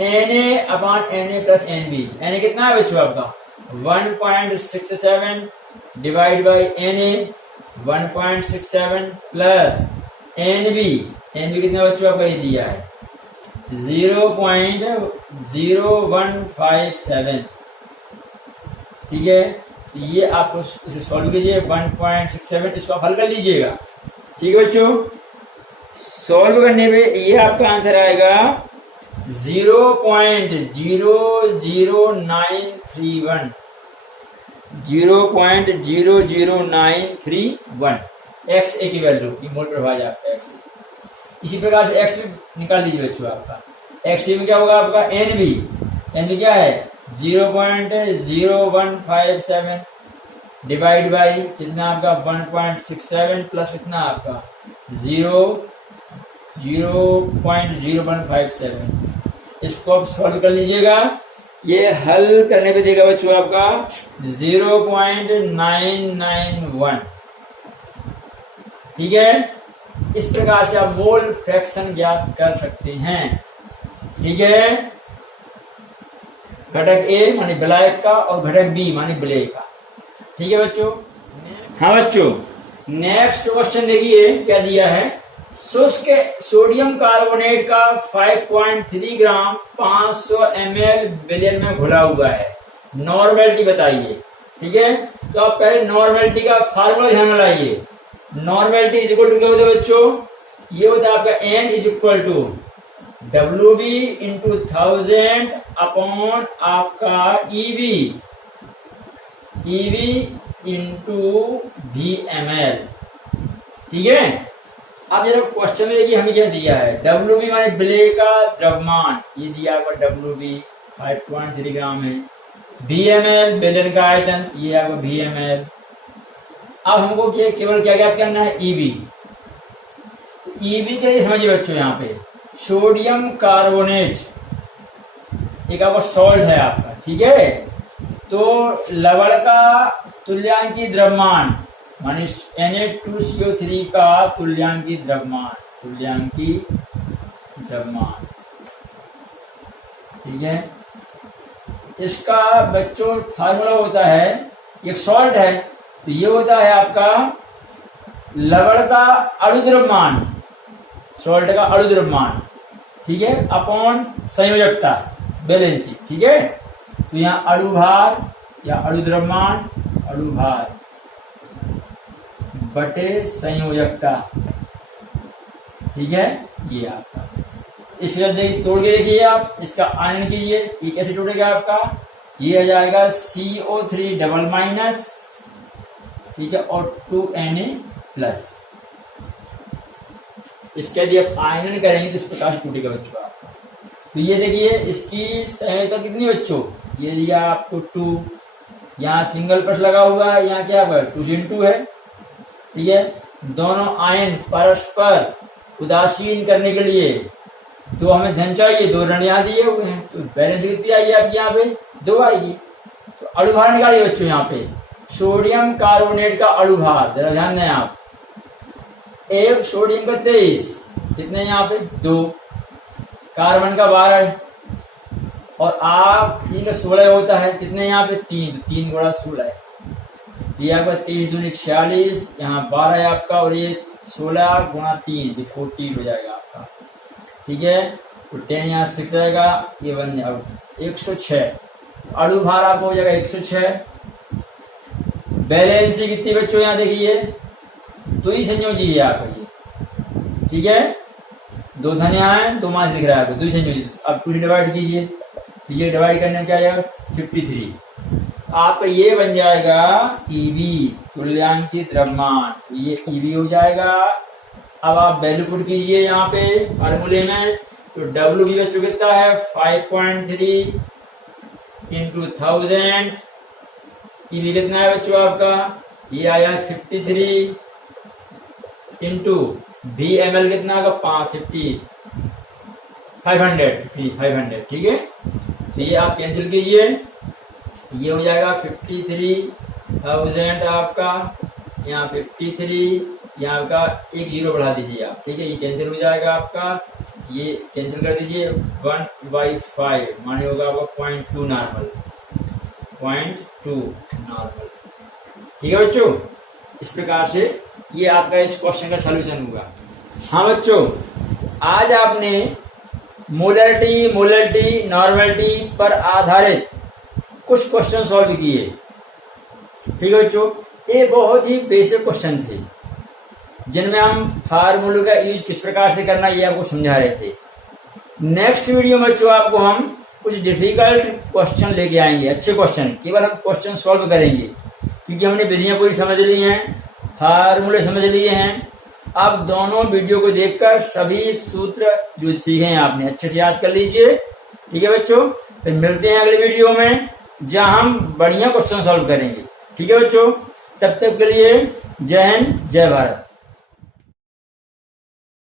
Na/Na plus NB। Na कितना है बच्चों आपका 1.67 divide by Na 1.67 plus NB कितना बच्चों आपका ये दिया है 0.0157। ठीक है, ये आप इसे सॉल्व कीजिए 1.67, इसको आप हल कर लीजिएगा। ठीक है बच्चों, सॉल्व करने पे ये आपका आंसर आएगा 0.00931, 0.00931 एक्स ए की वैल्यू की मोल प्रभाज आपका एक्स। इसी प्रकार से एक्स भी निकाल लीजिए बच्चों आपका। एक्स में क्या होगा आपका एन बी क्या है 0.0157 डिवाइड बाई कितना आपका 1.67 प्लस कितना आपका 0.0157। इसको आप सॉल्व कर लीजिएगा। ये हल करने पे देगा बच्चों आपका 0.991। ठीक है, इस प्रकार से आप मोल फ्रैक्शन ज्ञात कर सकते हैं। ठीक है, घटक ए मानी ब्लैक का और घटक बी मानी ब्लैक का। ठीक है बच्चों। हाँ बच्चों, नेक्स्ट क्वेश्चन देखिए क्या दिया है। शुष्क सोडियम कार्बोनेट का 5.3 ग्राम 500 ml विलयन में घुला हुआ है, नॉर्मेलिटी बताइए। ठीक है, तो आप पहले नॉर्मेलिटी का फार्मूला ध्यान में लाइए। नॉर्मेलिटी इज इक्वल टू क्या होता है बच्चों, ये होता है आपका N is equal to WB into 1000 upon आपका EB इंटू VML। ठीक है, अब जरा क्वेश्चन में देखिए हमें क्या दिया है। WB माने ब्ले का द्रव्यमान, ये दिया आपका WB 5.3 ग्राम है। VML बेलन का आयतन, ये आपका VML। अब हमको केवल क्या ज्ञात करना है EB। तो EB के लिए समझिए बच्चों, यहाँ पे सोडियम कार्बोनेट एक आपका सॉल्ट है आपका। ठीक है, तो लवण का तुल्यांकी द्रव्यमान मानी Na2CO3 का तुल्यांकी द्रव्यमान ठीक है, इसका बच्चों फार्मूला होता है, एक सॉल्ट है तो ये होता है आपका लवण का अणु द्रव्यमान, सॉल्ट का अणु द्रव्यमान। ठीक है, अपॉन संयोजकता बैलेंसी। ठीक है, तो यहाँ अणु भार या अणु द्रव्यमान, अणु भार बटे संयोजकता। ठीक है, ये आपका इस वजह तोड़ के देखिए आप, इसका आयन कीजिए, ये कैसे टूटेगा आपका, ये आ जाएगा CO3 डबल माइनस। ठीक है, और 2Na प्लस। इसके यदि आप आयनन करेंगे तो इस प्रकार से टूटेगा बच्चों आपका। तो ये देखिए इसकी संयोजकता कितनी बच्चों, ये दिया आपको 2, यहाँ सिंगल प्लस लगा हुआ है, यहाँ क्या है 2 है। ठीक है, दोनों आयन परस्पर उदासीन करने के लिए तो हमें धन चाहिए, 2 ऋण यहाँ दिए हुए हैं, तो बैलेंस कितनी आएगी आपकी यहाँ पे 2 आएगी। तो अणुभार निकालिए बच्चों, यहाँ पे सोडियम कार्बोनेट का अणुभार जरा ध्यान दें आप, एक सोडियम का 23, कितने यहाँ पे 2, कार्बन का 12 और ऑक्सीजन का 16 होता है, कितने यहाँ पे 3, तो 3 गुणा 16 है। ये आपका 23 दूनी 46, यहाँ 12 है आपका, और ये 16 गुणा 3 ये 14 हो जाएगा आपका। ठीक है, तो 10 यहाँ 6 आएगा, ये बन जाएगा 106। अणु भार आपको हो जाएगा 106। बैलेंसी कितनी बच्चों, यहाँ देखिए 2 ही संयोजी है आपका ये। ठीक है, 2 धन यहाँ है, 2 मास दिख रहा है आपको, 2 संयोजी। अब 2 से डिवाइड कीजिए, ये डिवाइड करने में क्या आएगा 53। आपका ये बन जाएगा EB तुल्यांकी द्रव्यमान, ये EB हो जाएगा। अब आप वैल्यू पुट कीजिए यहाँ पे फार्मूले में, तो WB बच्चों कितना है 5.3 इंटू 1000, EB कितना है बच्चों आपका, ये आया 53 इंटू VML कितना होगा 500। ठीक है, तो ये आप कैंसिल कीजिए, ये हो जाएगा 53,000 आपका, यहाँ 53, यहाँ का एक 0 बढ़ा दीजिए आप। ठीक है, ये कैंसिल हो जाएगा आपका, ये कैंसिल कर दीजिए 1/5 माने होगा आपका 0.2 नॉर्मल। ठीक है बच्चों, इस प्रकार से ये आपका इस क्वेश्चन का सलूशन होगा। हाँ बच्चों, आज आपने मोलरिटी, नॉर्मलिटी पर आधारित कुछ क्वेश्चन सॉल्व किए। ठीक है बच्चों, ये बहुत ही बेसिक क्वेश्चन थे जिनमें हम फार्मूले का यूज किस प्रकार से करना ये आपको समझा रहे थे। नेक्स्ट वीडियो में बच्चों आपको हम कुछ डिफिकल्ट क्वेश्चन लेके आएंगे, अच्छे क्वेश्चन, केवल हम क्वेश्चन सॉल्व करेंगे क्योंकि हमने विधियां पूरी समझ ली हैं, फार्मूले समझ लिए हैं। आप दोनों वीडियो को देखकर सभी सूत्र जो सीखे हैं आपने अच्छे से याद कर लीजिए। ठीक है बच्चों, फिर मिलते हैं अगले वीडियो में जहां हम बढ़िया क्वेश्चन सॉल्व करेंगे। ठीक है बच्चों, तब तक के लिए जय हिंद, जय भारत।